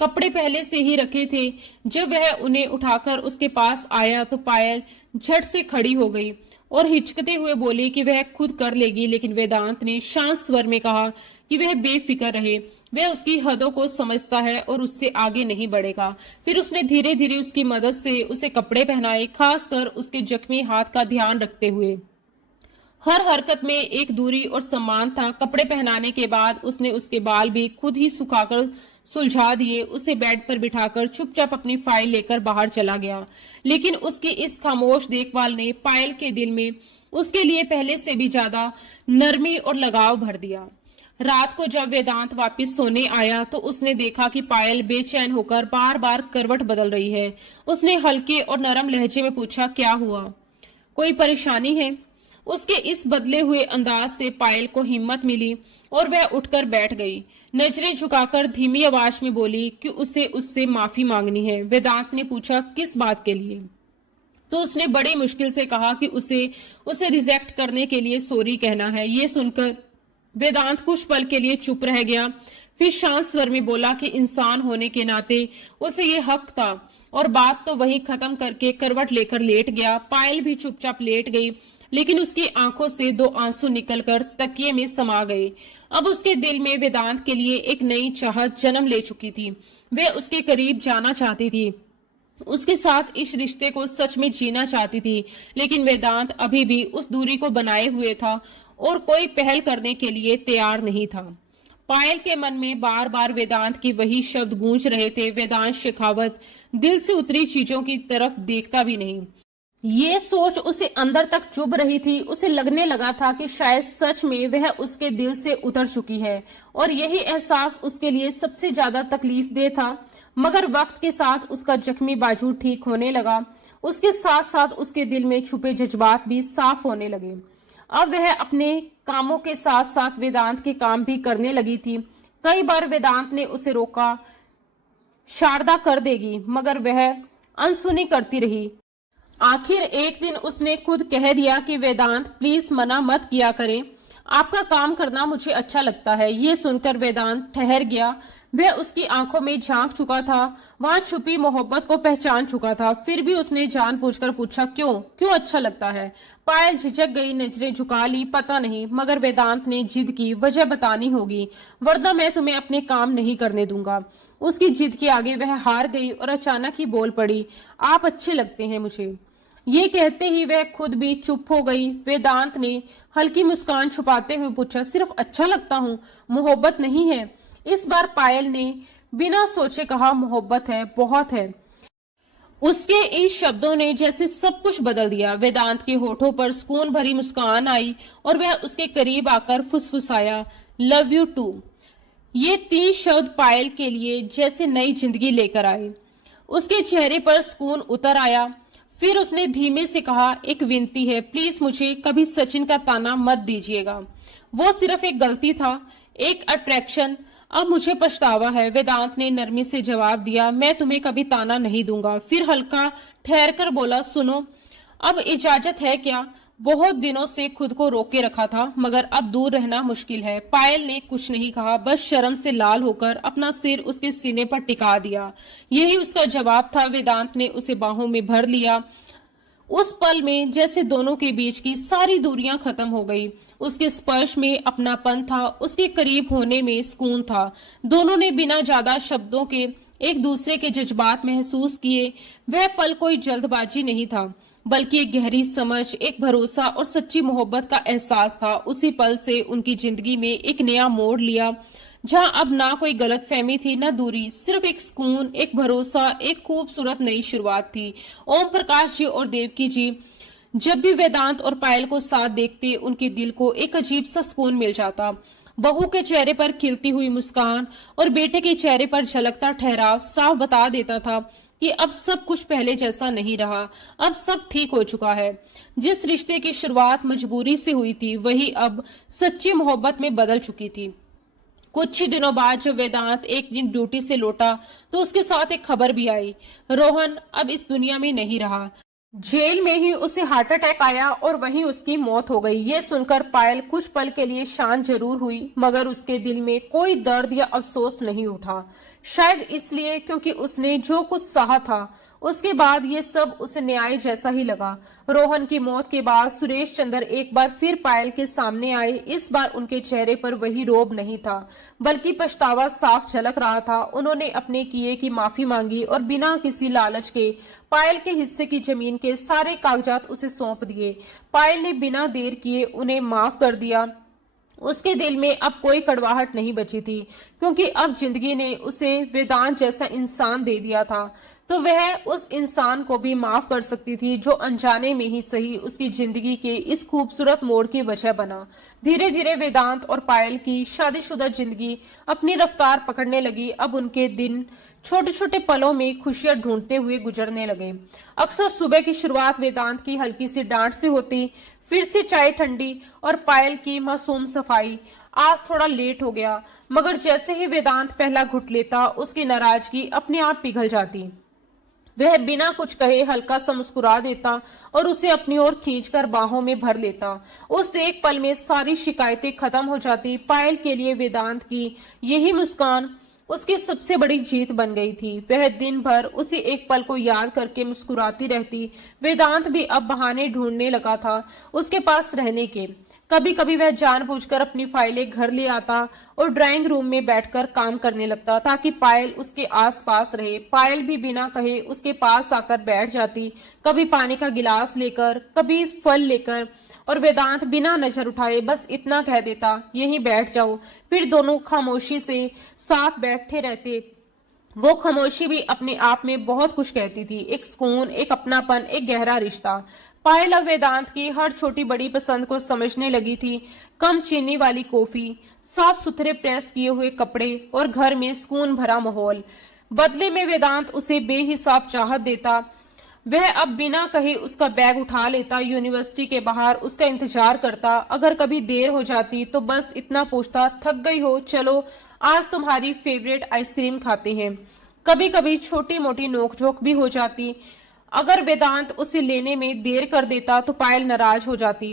कपड़े पहले से ही रखे थे। जब वह उन्हें उठाकर उसके पास आया तो पायल झट से खड़ी हो गई और हिचकते हुए बोली कि वह खुद कर लेगी, लेकिन वेदांत ने शांत स्वर में कहा कि वह बेफिक्र रहे, वह उसकी हदों को समझता है और उससे आगे नहीं बढ़ेगा। फिर उसने धीरे धीरे उसकी मदद से उसे कपड़े पहनाए, खासकर उसके जख्मी हाथ का ध्यान रखते हुए। हर हरकत में एक दूरी और सम्मान था। कपड़े पहनाने के बाद उसने उसके बाल भी खुद ही सुखाकर सुलझा दिए। उसे बेड पर बिठाकर चुपचाप अपनी फाइल लेकर बाहर चला गया, लेकिन उसकी इस खामोश देखभाल ने पायल के दिल में उसके लिए पहले से भी ज्यादा नरमी और लगाव भर दिया। रात को जब वेदांत वापस सोने आया तो उसने देखा कि पायल बेचैन होकर बार बार करवट बदल रही है। उसने हल्के और नरम लहजे में पूछा, क्या हुआ, कोई परेशानी है? उसके इस बदले हुए अंदाज से पायल को हिम्मत मिली और वह उठकर बैठ गई। नजरें झुकाकर धीमी आवाज में बोली कि उसे उससे माफी मांगनी है। वेदांत ने पूछा, किस बात के लिए? तो उसने बड़ी मुश्किल से कहा कि उसे रिजेक्ट करने के लिए सॉरी कहना है। ये सुनकर वेदांत कुछ पल के लिए चुप रह गया, फिर शांत स्वर में बोला कि इंसान होने के नाते उसे ये हक था, और बात तो वही खत्म करके करवट लेकर लेट गया। पायल भी चुपचाप लेट गई, लेकिन उसकी आंखों से दो आंसू निकलकर तकिए में समा गए। अब उसके दिल में वेदांत के लिए एक नई चाहत जन्म ले चुकी थी। वह उसके करीब जाना चाहती थी, उसके साथ इस रिश्ते को सच में जीना चाहती थी, लेकिन वेदांत अभी भी उस दूरी को बनाए हुए था और कोई पहल करने के लिए तैयार नहीं था। पायल के मन में बार बार वेदांत की वही शब्द गूंज रहे थे, वेदांत शेखावत दिल से उतरी चीजों की तरफ देखता भी नहीं। ये सोच उसे अंदर तक चुभ रही थी। उसे लगने लगा था कि शायद सच में वह उसके दिल से उतर चुकी है, और यही एहसास उसके लिए सबसे ज्यादा तकलीफ दे था। मगर वक्त के साथ उसका जख्मी बाजू ठीक होने लगा, उसके साथ साथ उसके दिल में छुपे जज्बात भी साफ होने लगे। अब वह अपने कामों के साथ साथ वेदांत के काम भी करने लगी थी। कई बार वेदांत ने उसे रोका, शारदा कर देगी, मगर वह अनसुनी करती रही। आखिर एक दिन उसने खुद कह दिया कि वेदांत प्लीज मना मत किया करें, आपका काम करना मुझे अच्छा लगता है। ये सुनकर वेदांत ठहर गया। वह उसकी आंखों में झांक चुका था, वहां छुपी मोहब्बत को पहचान चुका था। फिर भी उसने जानबूझकर पूछा, क्यों अच्छा लगता है? पायल झिझक गई, नजरें झुका ली। पता नहीं, मगर वेदांत ने जिद की, वजह बतानी होगी वरना मैं तुम्हें अपने काम नहीं करने दूंगा। उसकी जिद के आगे वह हार गई और अचानक ही बोल पड़ी, आप अच्छे लगते हैं मुझे। ये कहते ही वह खुद भी चुप हो गई। वेदांत ने हल्की मुस्कान छुपाते हुए पूछा, सिर्फ अच्छा लगता हूँ, मोहब्बत नहीं है? इस बार पायल ने बिना सोचे कहा, मोहब्बत है, बहुत है। उसके इन शब्दों ने जैसे सब कुछ बदल दिया। वेदांत के होठों पर सुकून भरी मुस्कान आई और वह उसके करीब आकर फुसफुसाया, लव यू टू। ये 3 शब्द पायल के लिए जैसे नई जिंदगी लेकर आए। उसके चेहरे पर सुकून उतर आया। फिर उसने धीमे से कहा, एक विनती है, प्लीज मुझे कभी सचिन का ताना मत दीजिएगा। वो सिर्फ एक गलती था, एक अट्रैक्शन। अब मुझे पछतावा है, वेदांत ने नरमी से जवाब दिया। मैं तुम्हें कभी ताना नहीं दूंगा। फिर हल्का ठहर कर बोला, सुनो, अब इजाजत है क्या? बहुत दिनों से खुद को रोके रखा था, मगर अब दूर रहना मुश्किल है। पायल ने कुछ नहीं कहा, बस शर्म से लाल होकर अपना सिर उसके सीने पर टिका दिया। यही उसका जवाब था। वेदांत ने उसे बाहों में भर लिया। उस पल में जैसे दोनों के बीच की सारी दूरियां खत्म हो गई। उसके स्पर्श में अपनापन था, उसके करीब होने में सुकून था। दोनों ने बिना ज्यादा शब्दों के एक दूसरे के जज्बात महसूस किए। वह पल कोई जल्दबाजी नहीं था, बल्कि एक गहरी समझ, एक भरोसा और सच्ची मोहब्बत का एहसास था। उसी पल से उनकी जिंदगी में एक नया मोड़ लिया, जहां अब ना कोई गलतफहमी थी, ना दूरी, सिर्फ एक सुकून, एक भरोसा, एक खूबसूरत नई शुरुआत थी। ओम प्रकाश जी और देवकी जी जब भी वेदांत और पायल को साथ देखते, उनके दिल को एक अजीब सा सुकून मिल जाता। बहू के चेहरे पर खिलती हुई मुस्कान और बेटे के चेहरे पर झलकता ठहराव साफ बता देता था कि अब सब कुछ पहले जैसा नहीं रहा, अब सब ठीक हो चुका है। जिस रिश्ते की शुरुआत मजबूरी से हुई थी, वही अब सच्ची मोहब्बत में बदल चुकी थी। कुछ ही दिनों बाद जब वेदांत एक दिन ड्यूटी से लौटा, तो उसके साथ एक खबर भी आई। रोहन अब इस दुनिया में नहीं रहा। जेल में ही उसे हार्ट अटैक आया और वहीं उसकी मौत हो गई। ये सुनकर पायल कुछ पल के लिए शांत जरूर हुई, मगर उसके दिल में कोई दर्द या अफसोस नहीं उठा। शायद इसलिए क्योंकि उसने जो कुछ सहा था, उसके बाद ये सब उसे न्याय जैसा ही लगा। रोहन की मौत के बाद सुरेश चंद्र एक बार फिर पायल के सामने आए। इस बार उनके चेहरे पर वही रोब नहीं था, बल्कि पछतावा साफ झलक रहा था। उन्होंने अपने किए की माफी मांगी और बिना किसी लालच के पायल के हिस्से की जमीन के सारे कागजात उसे सौंप दिए। पायल ने बिना देर किए उन्हें माफ कर दिया। उसके दिल में अब कोई कड़वाहट नहीं बची थी, क्योंकि अब जिंदगी ने उसे वेदांत जैसा इंसान दे दिया था। तो वह उस इंसान को भी माफ कर सकती थी, जो अनजाने में ही सही उसकी जिंदगी के इस खूबसूरत मोड़ की वजह बना। धीरे धीरे वेदांत और पायल की शादीशुदा जिंदगी अपनी रफ्तार पकड़ने लगी। अब उनके दिन छोटे छोटे पलों में खुशियां ढूंढते हुए गुजरने लगे। अक्सर सुबह की शुरुआत वेदांत की हल्की सी डांट से होती, फिर से चाय ठंडी और पायल की मासूम सफाई। आज थोड़ा लेट हो गया, मगर जैसे ही वेदांत पहला घुट लेता, उसकी नाराजगी अपने आप पिघल जाती। वह बिना कुछ कहे हल्का सा मुस्कुरा देता और उसे अपनी ओर खींचकर बाहों में भर लेता। उस एक पल में सारी शिकायतें खत्म हो जाती। पायल के लिए वेदांत की यही मुस्कान उसकी सबसे बड़ी जीत बन गई थी। वह दिन भर उसी एक पल को याद करके मुस्कुराती रहती। वेदांत भी अब बहाने ढूंढने लगा था उसके पास रहने के। कभी कभी वह जानबूझकर अपनी फाइलें घर ले आता और ड्राइंग रूम में बैठकर काम करने लगता, ताकि पायल उसके आसपास रहे। पायल भी बिना कहे उसके पास आकर बैठ जाती, कभी पानी का गिलास लेकर, कभी फल लेकर, और वेदांत बिना नजर उठाए बस इतना कह देता, यहीं बैठ जाओ। फिर दोनों खामोशी से साथ बैठे रहते। वो खामोशी भी अपने आप में बहुत कुछ कहती थी, एक सुकून, एक अपनापन, एक गहरा रिश्ता। पायल अब वेदांत की हर छोटी बड़ी पसंद को समझने लगी थी। कम चीनी वाली कॉफी, साफ सुथरे प्रेस किए हुए कपड़े और घर में सुकून भरा माहौल। बदले में वेदांत उसे बेहिसाब चाहत देता। वह अब बिना कहे उसका बैग उठा लेता, यूनिवर्सिटी के बाहर उसका इंतजार करता। अगर कभी देर हो जाती तो बस इतना पूछता, थक गई हो, चलो आज तुम्हारी फेवरेट आइसक्रीम खाते हैं। कभी कभी छोटी मोटी नोकझोंक भी हो जाती। अगर वेदांत उसे लेने में देर कर देता तो पायल नाराज हो जाती,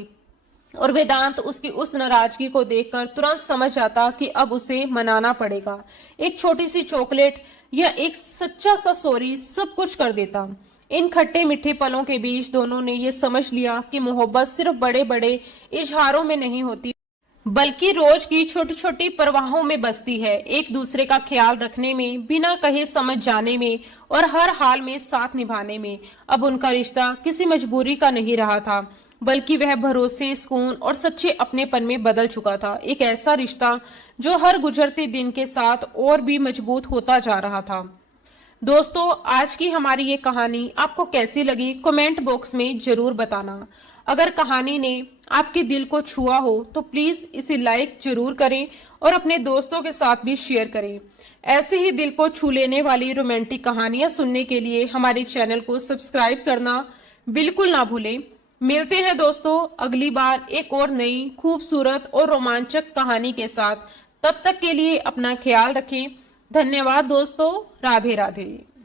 और वेदांत उसकी उस नाराजगी को देखकर तुरंत समझ जाता कि अब उसे मनाना पड़ेगा। एक छोटी सी चॉकलेट या एक सच्चा सा सॉरी सब कुछ कर देता। इन खट्टे मीठे पलों के बीच दोनों ने ये समझ लिया कि मोहब्बत सिर्फ बड़े बड़े इजहारों में नहीं होती, बल्कि रोज की छोटी छोटी परवाहों में बसती है। एक दूसरे का ख्याल रखने में, बिना कहे समझ जाने में और हर हाल में साथ निभाने में। अब उनका रिश्ता किसी मजबूरी का नहीं रहा था, बल्कि वह भरोसे, सुकून और सच्चे अपनेपन में बदल चुका था। एक ऐसा रिश्ता जो हर गुजरते दिन के साथ और भी मजबूत होता जा रहा था। दोस्तों, आज की हमारी ये कहानी आपको कैसी लगी कमेंट बॉक्स में जरूर बताना। अगर कहानी ने आपके दिल को छुआ हो तो प्लीज इसे लाइक जरूर करें और अपने दोस्तों के साथ भी शेयर करें। ऐसे ही दिल को छू लेने वाली रोमांटिक कहानियां सुनने के लिए हमारे चैनल को सब्सक्राइब करना बिल्कुल ना भूलें। मिलते हैं दोस्तों अगली बार एक और नई खूबसूरत और रोमांचक कहानी के साथ। तब तक के लिए अपना ख्याल रखें। धन्यवाद दोस्तों। राधे राधे।